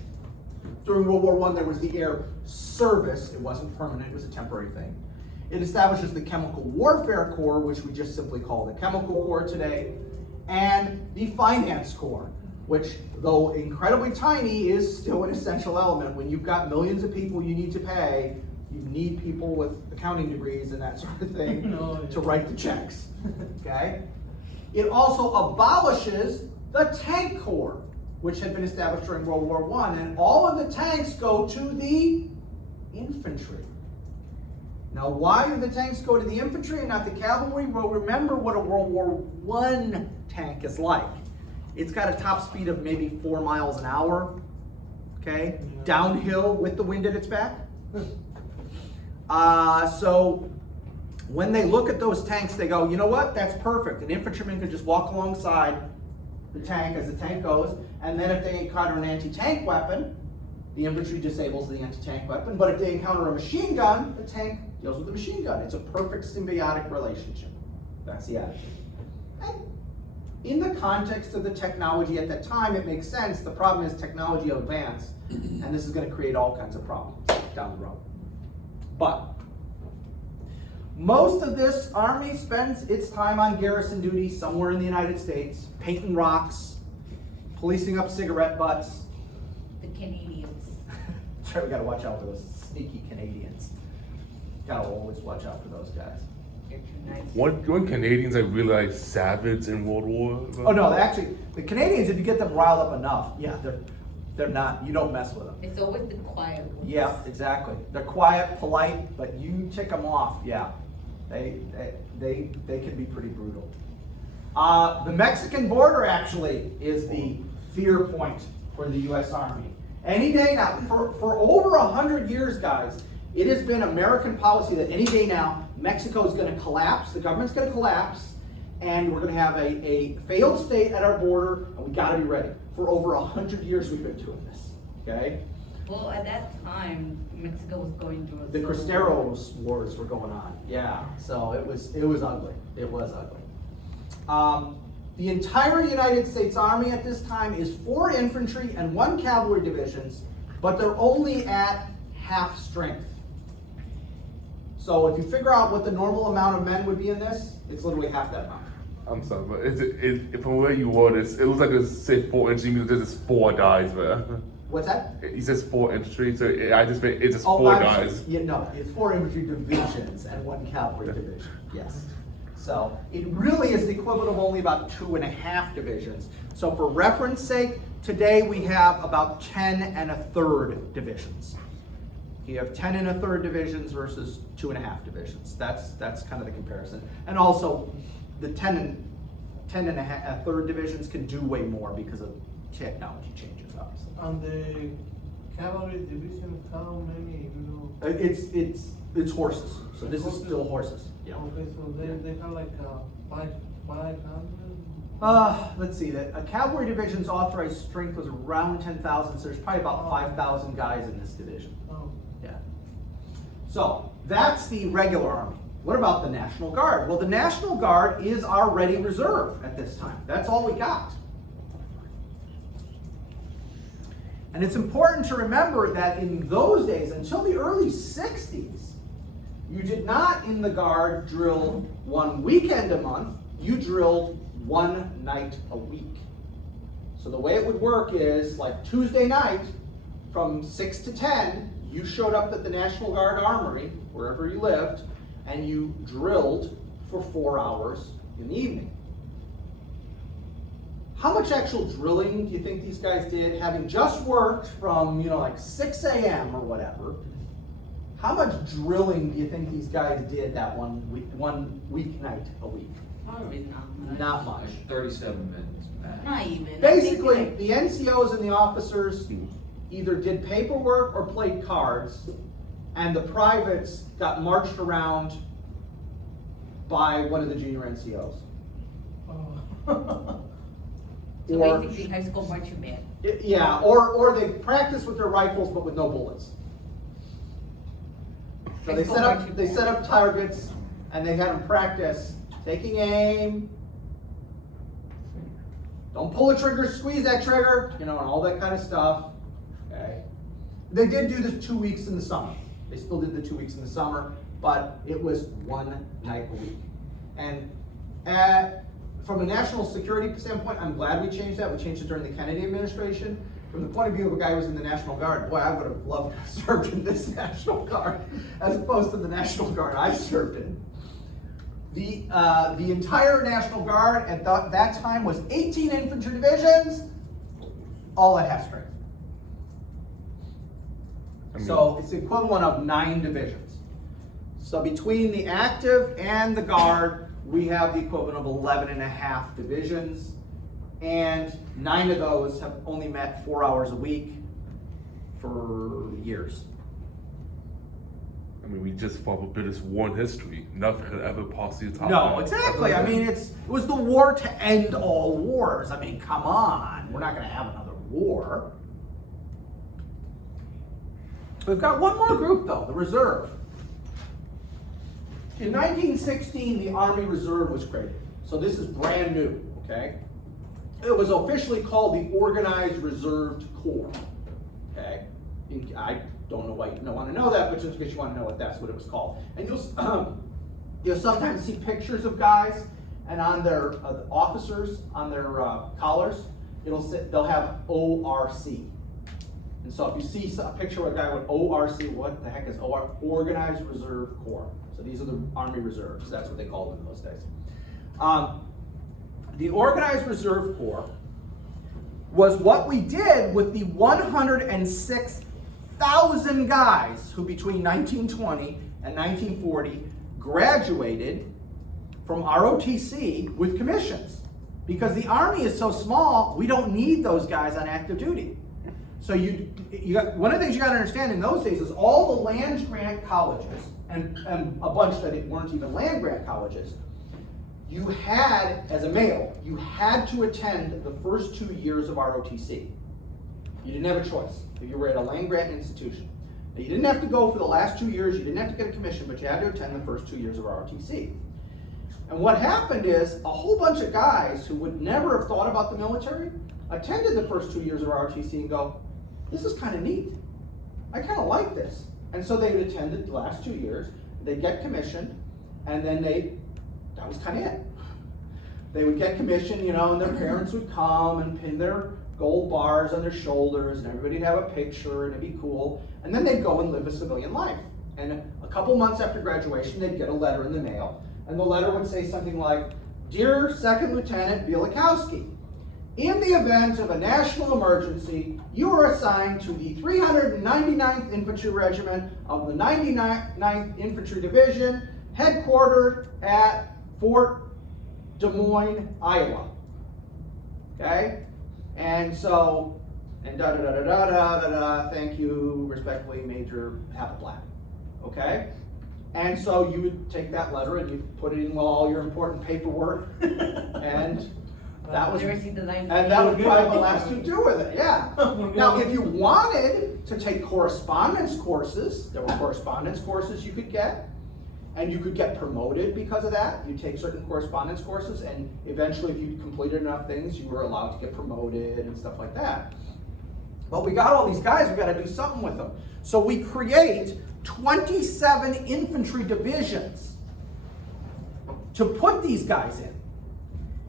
During World War I, there was the Air Service. It wasn't permanent, it was a temporary thing. It establishes the Chemical Warfare Corps, which we just simply call the Chemical Corps today, and the Finance Corps, which, though incredibly tiny, is still an essential element. When you've got millions of people you need to pay, you need people with accounting degrees and that sort of thing to write the checks, okay? It also abolishes the Tank Corps, which had been established during World War I, and all of the tanks go to the infantry. Now, why do the tanks go to the infantry and not the cavalry? Well, remember what a World War I tank is like. It's got a top speed of maybe 4 miles an hour, okay? Downhill with the wind at its back. So when they look at those tanks, they go, you know what, that's perfect. An infantryman could just walk alongside the tank as the tank goes, and then if they encounter an anti-tank weapon, the infantry disables the anti-tank weapon, but if they encounter a machine gun, the tank deals with the machine gun. It's a perfect symbiotic relationship. That's the attitude. And in the context of the technology at that time, it makes sense. The problem is technology advanced, and this is going to create all kinds of problems down the road. But most of this army spends its time on garrison duty somewhere in the United States, painting rocks, policing up cigarette butts. The Canadians. That's right, we gotta watch out for those sneaky Canadians. Gotta always watch out for those guys. They're too nice. Weren't Canadians like really like savage in World War? Oh no, actually, the Canadians, if you get them riled up enough, yeah, they're not, you don't mess with them. It's always the quiet ones. Yeah, exactly. They're quiet, polite, but you tick them off, yeah. They can be pretty brutal. The Mexican border actually is the fear point for the U.S. Army. Any day now, for over 100 years, guys, it has been American policy that any day now, Mexico is going to collapse, the government's going to collapse, and we're going to have a failed state at our border, and we got to be ready. For over 100 years, we've been doing this, okay? Well, at that time, Mexico was going through a The civil war. Cristeros wars were going on, yeah, so it was ugly, it was ugly. The entire United States Army at this time is 4 infantry and 1 cavalry divisions, but they're only at half strength. So if you figure out what the normal amount of men would be in this, it's literally half that amount. I'm sorry, but from where you were, this, it looks like it's say 4 infantry, means there's just 4 guys there. What's that? He says 4 infantry, so it's just Oh, 4 I'm guys. sorry. Yeah, no, it's 4 infantry divisions and 1 cavalry division, yes. So it really is the equivalent of only about 2.5 divisions. So for reference sake, today we have about 10 1/3 divisions. You have 10 1/3 divisions versus 2.5 divisions. That's kind of the comparison. And also, the 10 1/3 divisions can do way more because of technology changes, obviously. And the cavalry division, how many, It's horses. So this is still horses. Yeah. Okay, so they have like 500? Let's see, a cavalry division's authorized strength was around 10,000, so there's probably about 5,000 guys in this division. Oh. Yeah. So that's the regular army. What about the National Guard? Well, the National Guard is our ready reserve at this time. That's all we got. And it's important to remember that in those days, until the early 60s, you did not in the Guard drill 1 weekend a month, you drilled 1 night a week. So the way it would work is like Tuesday night from 6 to 10, you showed up at the National Guard Armory, wherever you lived, and you drilled for 4 hours in the evening. How much actual drilling do you think these guys did, having just worked from, like 6 a.m. or whatever? How much drilling do you think these guys did that one weeknight a week? Probably not much. Not much. Like 37 minutes max. Not even. Basically, I think the NCOs and the officers either did paperwork or played cards, and the privates got marched around by one of the junior NCOs. Oh. So Or- basically, high school marching band. Yeah, or they practiced with their rifles but with no bullets. So High school marching they band. set up targets and they had them practice taking aim. Don't pull the trigger, squeeze that trigger, and all that kind of stuff. Okay. They did do this 2 weeks in the summer. They still did the 2 weeks in the summer, but it was 1 night a week. And from a national security standpoint, I'm glad we changed that. We changed it during the Kennedy administration. From the point of view of a guy who was in the National Guard, boy, I would have loved to have served in this National Guard as opposed to the National Guard I served in. The entire National Guard at that time was 18 infantry divisions, all at half strength. So it's the equivalent of 9 divisions. So between the active and the Guard, we have the equivalent of 11.5 divisions, and 9 of those have only met 4 hours a week for years. We just fought a British war in history. Nothing could ever possibly top No, that. exactly. It was the war to end all wars. Come on. We're not going to have another war. We've got one more group, though, the reserve. In 1916, the Army Reserve was created. So this is brand new, okay? It was officially called the Organized Reserved Corps, okay? I don't know why you don't want to know that, but just because you want to know that's what it was called. And you'll sometimes see pictures of guys, and on their officers, on their collars, they'll have ORC. And so if you see a picture of a guy with ORC, what the heck is Organized Reserve Corps? So these are the Army Reserves. That's what they called them in those days. The Organized Reserve Corps was what we did with the 106,000 guys who between 1920 and 1940 graduated from ROTC with commissions. Because the Army is so small, we don't need those guys on active duty. So you got, one of the things you got to understand in those days is all the land grant colleges, and a bunch that weren't even land grant colleges, you had, as a male, you had to attend the first 2 years of ROTC. You didn't have a choice. If you were at a land-grant institution. Now, you didn't have to go for the last 2 years, you didn't have to get a commission, but you had to attend the first 2 years of ROTC. And what happened is, a whole bunch of guys who would never have thought about the military attended the first 2 years of ROTC and go, this is kind of neat. I kind of like this. And so they would attend the last 2 years, they'd get commissioned, and then that was kind of it. They would get commissioned, you know, and their parents would come and pin their gold bars on their shoulders, and everybody'd have a picture, and it'd be cool. And then they'd go and live a civilian life. And a couple months after graduation, they'd get a letter in the mail, and the letter would say something like, Dear Second Lieutenant Bielikowski, in the event of a national emergency, you are assigned to the 399th Infantry Regiment of the 99th Infantry Division, headquartered at Fort Des Moines, Iowa. Okay? And so, and thank you, respectfully, Major Appleback. Okay? And so you would take that letter and you put it in all your important paperwork, and that was, and that was probably the last you do with it, yeah. Now, if you wanted to take correspondence courses, there were correspondence courses you could get, and you could get promoted because of that. You take certain correspondence courses, and eventually, if you completed enough things, you were allowed to get promoted and stuff like that. But we got all these guys, we got to do something with them. So we create 27 infantry divisions to put these guys in.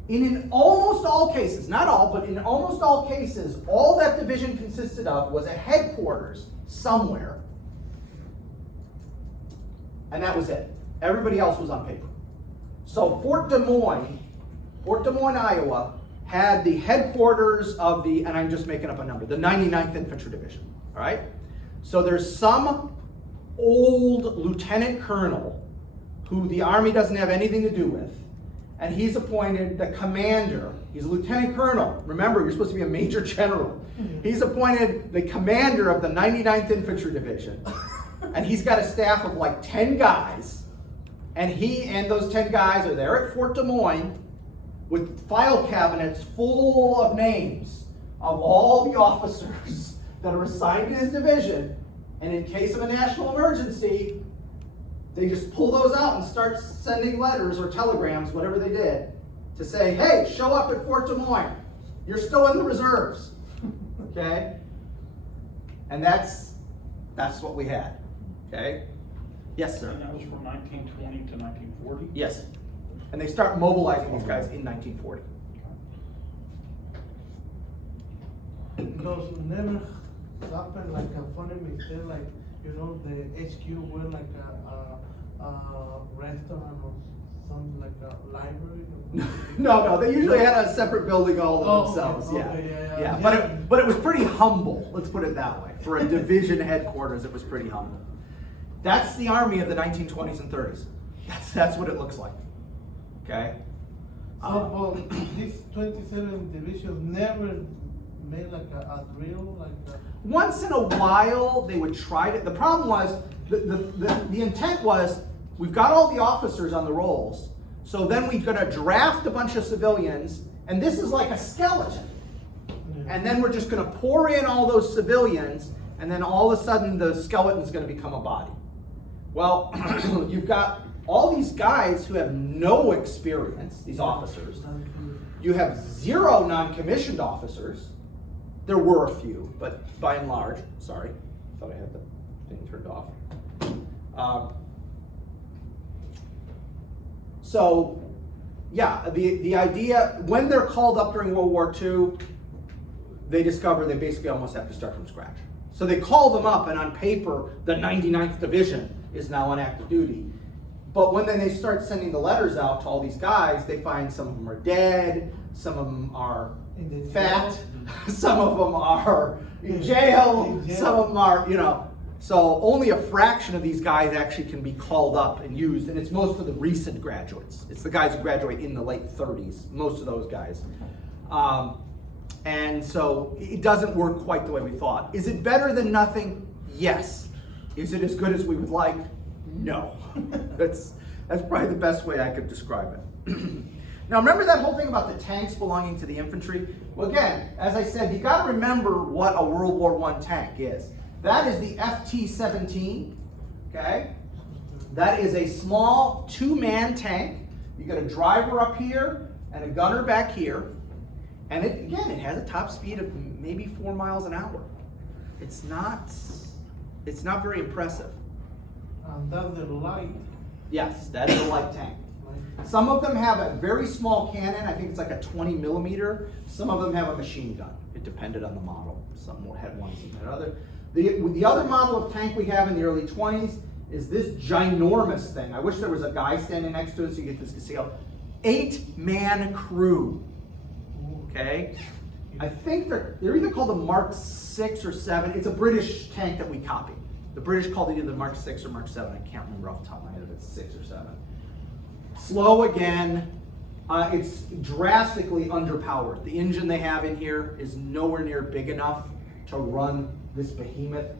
In almost all cases, not all, but in almost all cases, all that division consisted of was a headquarters somewhere. And that was it. Everybody else was on paper. So Fort Des Moines, Iowa, had the headquarters of the, and I'm just making up a number, the 99th Infantry Division, all right? So there's some old lieutenant colonel who the Army doesn't have anything to do with, and he's appointed the commander. He's a lieutenant colonel. Remember, you're supposed to be a major general. He's appointed the commander of the 99th Infantry Division, and he's got a staff of like 10 guys, and he and those 10 guys are there at Fort Des Moines with file cabinets full of names of all the officers that are assigned to his division, and in case of a national emergency, they just pull those out and start sending letters or telegrams, whatever they did, to say, hey, show up at Fort Des Moines. You're still in the reserves, okay? And that's what we had, okay? Yes, sir. And that was from 1920 to 1940? Yes. And they start mobilizing these guys in 1940. Those never happened like a funny mistake, like, you know, the HQ were like a restaurant or something, like a library? No, they usually had a separate building all to themselves, okay, yeah. But it was pretty humble, let's put it that way. For a division headquarters, it was pretty humble. That's the Army of the 1920s and 30s. That's what it looks like, okay? So, these 27 divisions never made like a drill, like a... Once in a while, they would try to. The problem was, the intent was, we've got all the officers on the rolls, so then we're gonna draft a bunch of civilians, and this is like a skeleton. And then we're just gonna pour in all those civilians, and then all of a sudden the skeleton's gonna become a body. Well, you've got all these guys who have no experience, these officers. You have 0 non-commissioned officers. There were a few, but by and large, sorry, thought I had the thing turned off. So, yeah, the idea, when they're called up during World War II, they discover they basically almost have to start from scratch. So they call them up, and on paper, the 99th Division is now on active duty. But when then they start sending the letters out to all these guys, they find some of them are dead, some of them are fat, some of them are in jail, some of them are, you know. So only a fraction of these guys actually can be called up and used, and it's most of the recent graduates. It's the guys who graduate in the late 30s, most of those guys. And so it doesn't work quite the way we thought. Is it better than nothing? Yes. Is it as good as we would like? No. That's probably the best way I could describe it. Now remember that whole thing about the tanks belonging to the infantry? Well again, as I said, you gotta remember what a World War I tank is. That is the FT-17, okay? That is a small 2-man tank. You got a driver up here and a gunner back here. And it has a top speed of maybe 4 miles an hour. It's not very impressive. That's the light. Yes, that is a light tank. Some of them have a very small cannon. I think it's like a 20 millimeter. Some of them have a machine gun. It depended on the model. Some more had one, some had other. The other model of tank we have in the early 20s is this ginormous thing. I wish there was a guy standing next to it so you get this to see how. 8-man crew. Okay? I think they're either called the Mark 6 or 7. It's a British tank that we copied. The British called it either Mark 6 or Mark 7. I can't remember off the top of my head if it's 6 or 7. Slow again. It's drastically underpowered. The engine they have in here is nowhere near big enough to run this behemoth.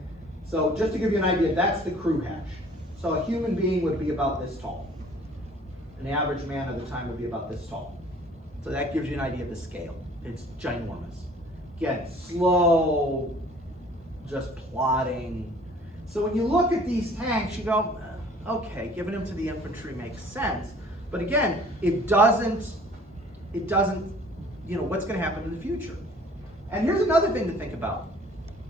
So just to give you an idea, that's the crew hatch. So a human being would be about this tall. An average man of the time would be about this tall. So that gives you an idea of the scale. It's ginormous. Again, slow, just plodding. So when you look at these tanks, you go, okay, giving them to the infantry makes sense. But again, it doesn't, what's going to happen in the future? And here's another thing to think about.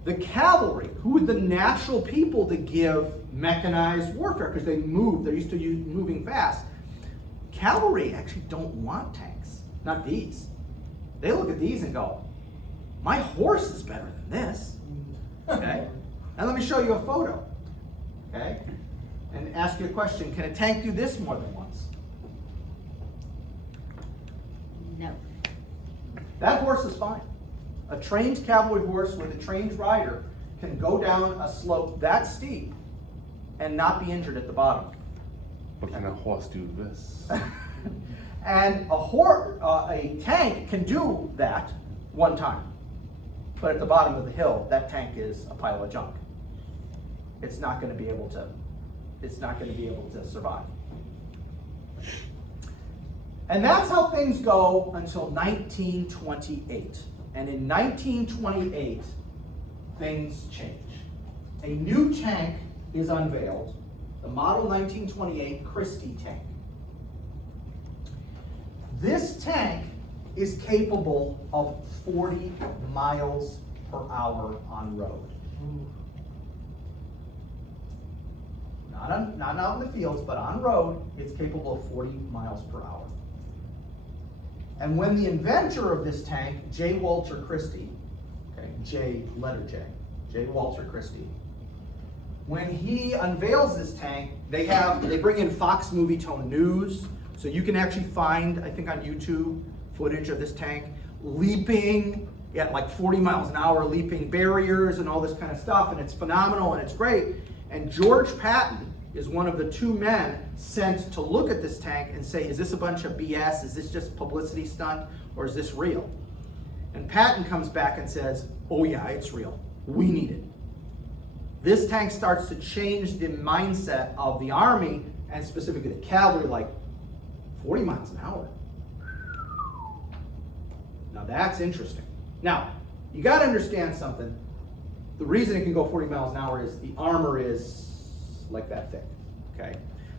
The cavalry, who are the natural people to give mechanized warfare, because they move, they're used to moving fast. Cavalry actually don't want tanks, not these. They look at these and go, my horse is better than this, okay? And let me show you a photo, okay? And ask you a question, can a tank do this more than once? No. That horse is fine. A trained cavalry horse with a trained rider can go down a slope that steep and not be injured at the bottom. But can a horse do this? And a tank can do that one time. But at the bottom of the hill, that tank is a pile of junk. It's not going to be able to survive. And that's how things go until 1928. And in 1928, things change. A new tank is unveiled, the model 1928 Christie tank. This tank is capable of 40 miles per hour on road. Not out in the fields, but on road, it's capable of 40 miles per hour. And when the inventor of this tank, J. Walter Christie, okay, J, Walter Christie, when he unveils this tank, they bring in Fox Movie Tone News, so you can actually find, I think on YouTube, footage of this tank leaping at like 40 miles an hour, leaping barriers and all this kind of stuff, and it's phenomenal and it's great. And George Patton is one of the 2 men sent to look at this tank and say, is this a bunch of BS? Is this just publicity stunt? Or is this real? And Patton comes back and says, oh yeah, it's real. We need it. This tank starts to change the mindset of the Army and specifically the cavalry, like 40 miles an hour. Now that's interesting. Now, you got to understand something. The reason it can go 40 miles an hour is the armor is like that thick, okay?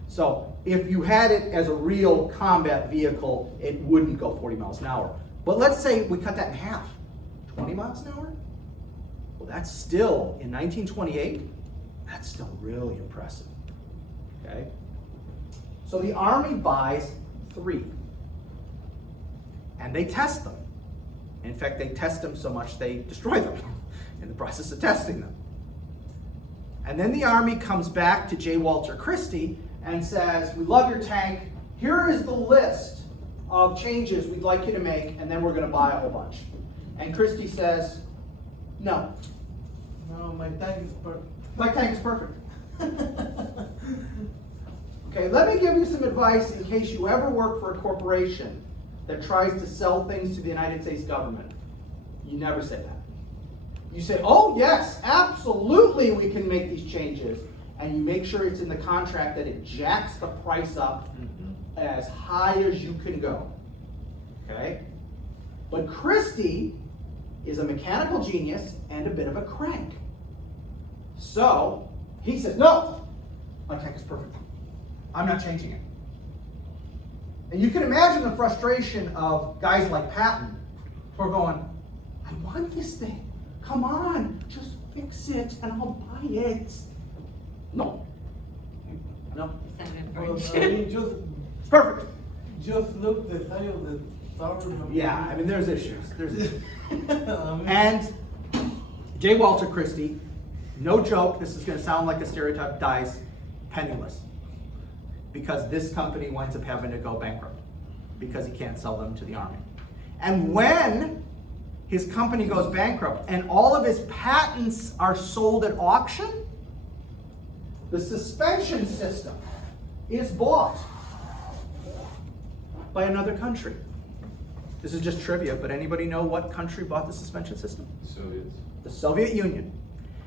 So if you had it as a real combat vehicle, it wouldn't go 40 miles an hour. But let's say we cut that in half, 20 miles an hour? Well, that's still, in 1928, that's still really impressive, okay? So the Army buys 3, and they test them. In fact, they test them so much they destroy them in the process of testing them. And then the Army comes back to J. Walter Christie and says, we love your tank. Here is the list of changes we'd like you to make, and then we're going to buy a whole bunch. And Christie says, no. No, my tank is perfect. My tank is perfect. Okay, let me give you some advice in case you ever work for a corporation that tries to sell things to the United States government. You never say that. You say, oh yes, absolutely we can make these changes. And you make sure it's in the contract that it jacks the price up as high as you can go. okay? But Christie is a mechanical genius and a bit of a crank. So he says, no, my tank is perfect. I'm not changing it. And you can imagine the frustration of guys like Patton who are going, I want this thing. Come on, just fix it and I'll buy it. No. No. Well, I mean, It's perfect. just look the size of the tower. Yeah, I mean, there's issues. There's issues. I mean, And J. Walter Christie, no joke, this is going to sound like a stereotype, dies penniless. Because this company winds up having to go bankrupt because he can't sell them to the Army. And when his company goes bankrupt and all of his patents are sold at auction, the suspension system is bought by another country. This is just trivia, but anybody know what country bought the suspension system? Soviets. The Soviet Union.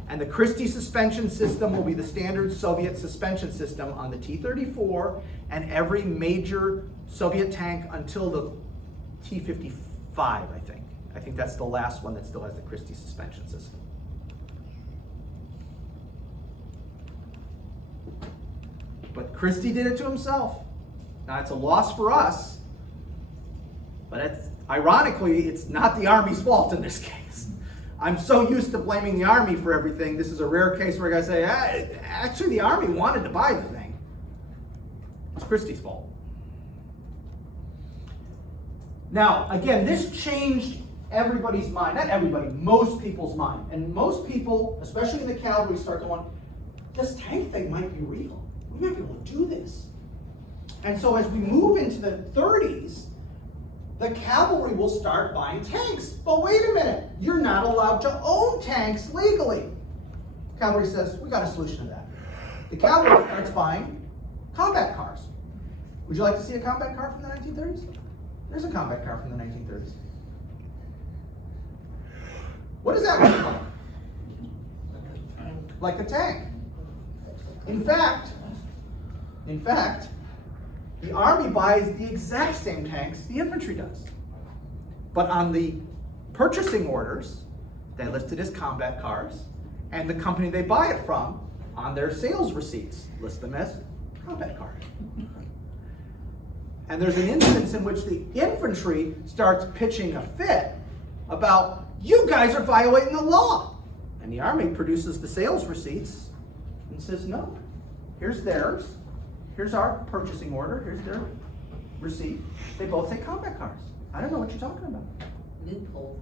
And the Christie suspension system will be the standard Soviet suspension system on the T-34 and every major Soviet tank until the T-55, I think. I think that's the last one that still has the Christie suspension system. But Christie did it to himself. Now it's a loss for us, but ironically, it's not the Army's fault in this case. I'm so used to blaming the Army for everything. This is a rare case where I gotta say, actually the Army wanted to buy the thing. It's Christie's fault. Now, again, this changed everybody's mind. Not everybody, most people's mind. And most people, especially in the cavalry, start going, this tank thing might be real. We might be able to do this. And so as we move into the 30s, the cavalry will start buying tanks. But wait a minute, you're not allowed to own tanks legally. Cavalry says, we got a solution to that. The cavalry starts buying combat cars. Would you like to see a combat car from the 1930s? There's a combat car from the 1930s. What does that look like? Like a tank. In fact, the Army buys the exact same tanks the infantry does. But on the purchasing orders, they listed as combat cars, and the company they buy it from, on their sales receipts, list them as combat cars. And there's an instance in which the infantry starts pitching a fit about, you guys are violating the law. And the Army produces the sales receipts and says, no, here's theirs. Here's our purchasing order. Here's their receipt. They both say combat cars. I don't know what you're talking about. Loophole.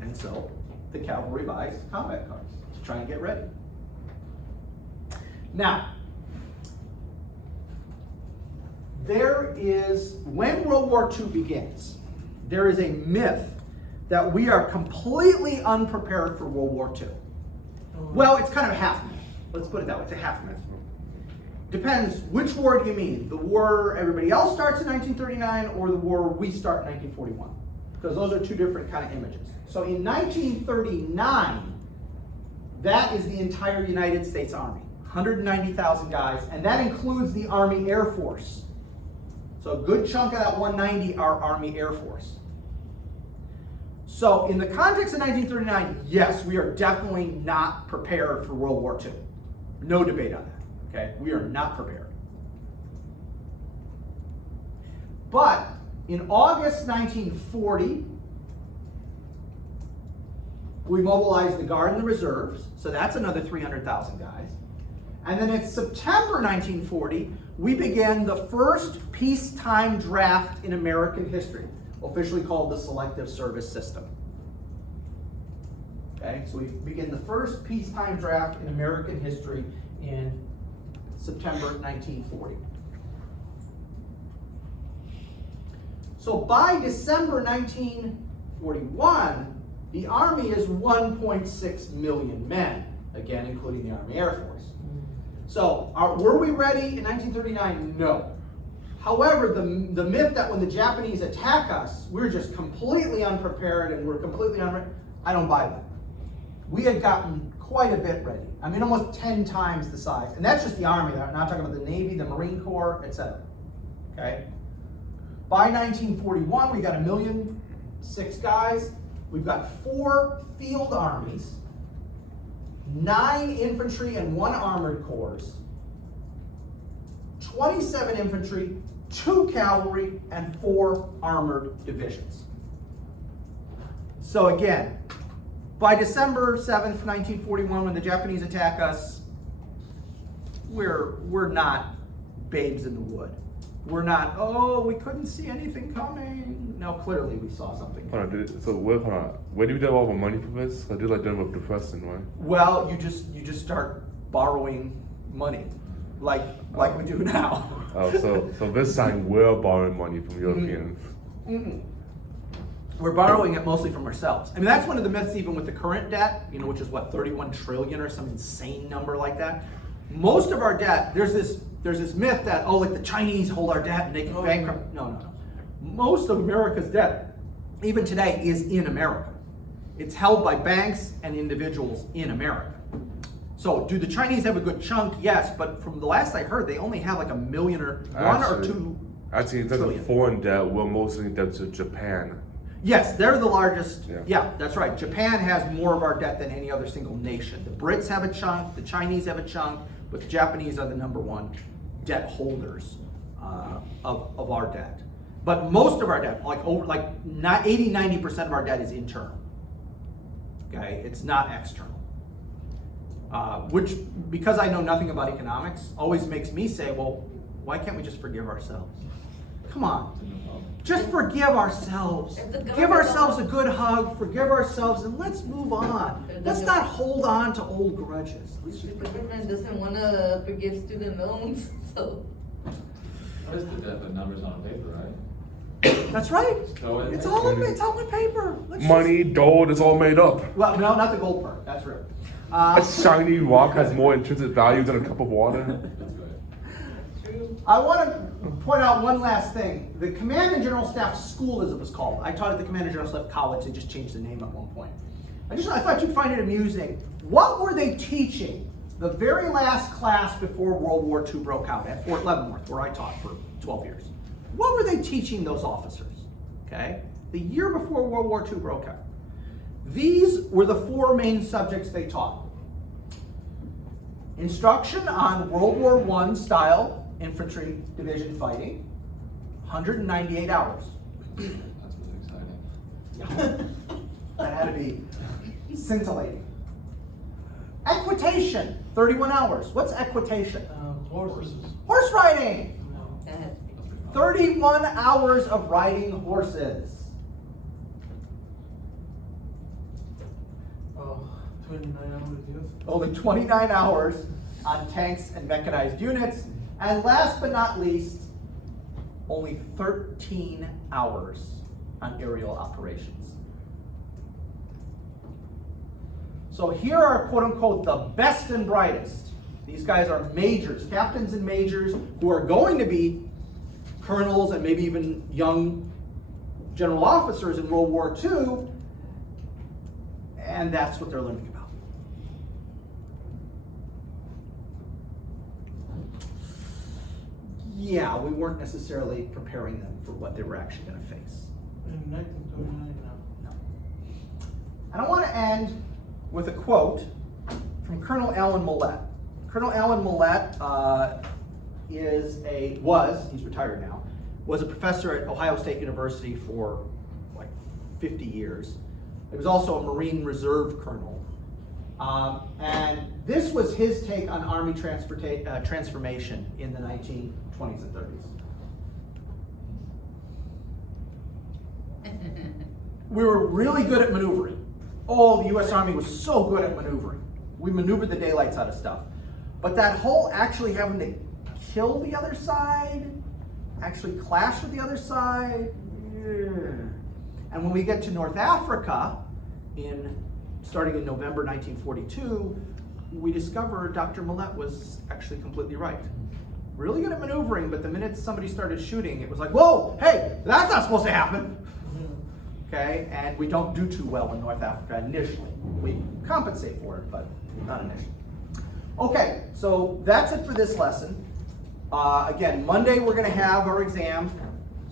And so the cavalry buys combat cars to try and get ready. Now, when World War II begins, there is a myth that we are completely unprepared for World War II. Well, it's kind of a half myth. Let's put it that way, it's a half myth. Depends, which war do you mean? The war everybody else starts in 1939 or the war we start in 1941? Because those are two different kind of images. So in 1939, that is the entire United States Army, 190,000 guys, and that includes the Army Air Force. So a good chunk of that 190 are Army Air Force. So in the context of 1939, yes, we are definitely not prepared for World War II. No debate on that, okay? We are not prepared. But in August 1940, we mobilized the Guard and the Reserves, so that's another 300,000 guys. And then in September 1940, we began the first peacetime draft in American history, officially called the Selective Service System. Okay, so we begin the first peacetime draft in American history in September 1940. So by December 1941, the Army is 1.6 million men, again, including the Army Air Force. So were we ready in 1939? No. However, the myth that when the Japanese attack us, we're just completely unprepared and we're completely unready, I don't buy that. We had gotten quite a bit ready. I mean, almost 10 times the size. And that's just the Army. I'm not talking about the Navy, the Marine Corps, etc. okay? By 1941, we got 1,000,006 guys. We've got 4 field armies, 9 infantry and 1 armored corps, 27 infantry, 2 cavalry, and 4 armored divisions. So again, by December 7th, 1941, when the Japanese attack us, we're not babes in the wood. We're not, oh, we couldn't see anything coming. No, clearly we saw something Hold coming. on, hold on. Where do you get all the money for this? I did like them with depressing, right? Well, you just start borrowing money, like we do now. Oh, so this time we're borrowing money from Europeans. Mm-mm. We're borrowing it mostly from ourselves. I mean, that's one of the myths even with the current debt, which is what, 31 trillion or some insane number like that. Most of our debt, there's this myth that, oh, like the Chinese hold our debt and they can bankrupt. No. Most of America's debt, even today, is in America. It's held by banks and individuals in America. So do the Chinese have a good chunk? Yes, but from the last I heard, they only have like $1 million or one or two. Actually, in terms of foreign debt, we're mostly in debt to Japan. Yes, they're the largest. Yeah. Yeah, that's right. Japan has more of our debt than any other single nation. The Brits have a chunk, the Chinese have a chunk, but the Japanese are the #1 debt holders of our debt. But most of our debt, like 80-90% of our debt is internal. Okay, it's not external. Which, because I know nothing about economics, always makes me say, well, why can't we just forgive ourselves? Come on. Just forgive ourselves. Give ourselves a good hug, forgive ourselves, and let's move on. Let's not hold on to old grudges. The government doesn't want to forgive student loans, so. What is the debt, but numbers on paper, right? That's right. So It's all on paper. Let's Money, gold, it's all made up. Well, no, not the gold part. That's real. A shiny rock has more intrinsic value than a cup of water. That's good. I want to point out one last thing. The Command and General Staff School, as it was called. I taught at the Command and General Staff College. They just changed the name at one point. I thought you'd find it amusing. What were they teaching the very last class before World War II broke out at Fort Leavenworth, where I taught for 12 years? What were they teaching those officers? Okay, the year before World War II broke out. These were the 4 main subjects they taught. Instruction on World War I style infantry division fighting, 198 hours. That's really exciting. Yeah. That had to be scintillating. Equitation, 31 hours. What's equitation? Horses. Horse riding. That has to be. 31 hours of riding horses. 29 hours, yes. Only 29 hours on tanks and mechanized units. And last but not least, only 13 hours on aerial operations. So here are, quote unquote, the best and brightest. These guys are majors, captains and majors, who are going to be colonels and maybe even young general officers in World War II. And that's what they're learning about. Yeah, we weren't necessarily preparing them for what they were actually going to face. In 1929 now. No. And I want to end with a quote from Colonel Alan Millett. Colonel Alan Millett he's retired now, was a professor at Ohio State University for like 50 years. He was also a Marine Reserve colonel. And this was his take on Army transformation in the 1920s and 30s. We were really good at maneuvering. Oh, the U.S. Army was so good at maneuvering. We maneuvered the daylights out of stuff. But that whole actually having to kill the other side, actually clash with the other side, and when we get to North Africa, starting in November 1942, we discovered Dr. Millett was actually completely right. Really good at maneuvering, but the minute somebody started shooting, it was like, whoa, hey, that's not supposed to happen. Okay, and we don't do too well in North Africa initially. We compensate for it, but not initially. Okay, so that's it for this lesson. Again, Monday, we're gonna have our exam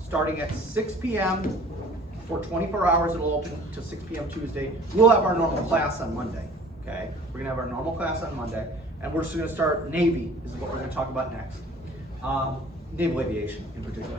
starting at 6 p.m. for 24 hours. It'll open to 6 p.m. Tuesday. We'll have our normal class on Monday, okay? We're gonna have our normal class on Monday, and we're just gonna start Navy, is what we're gonna talk about next. Naval aviation in particular.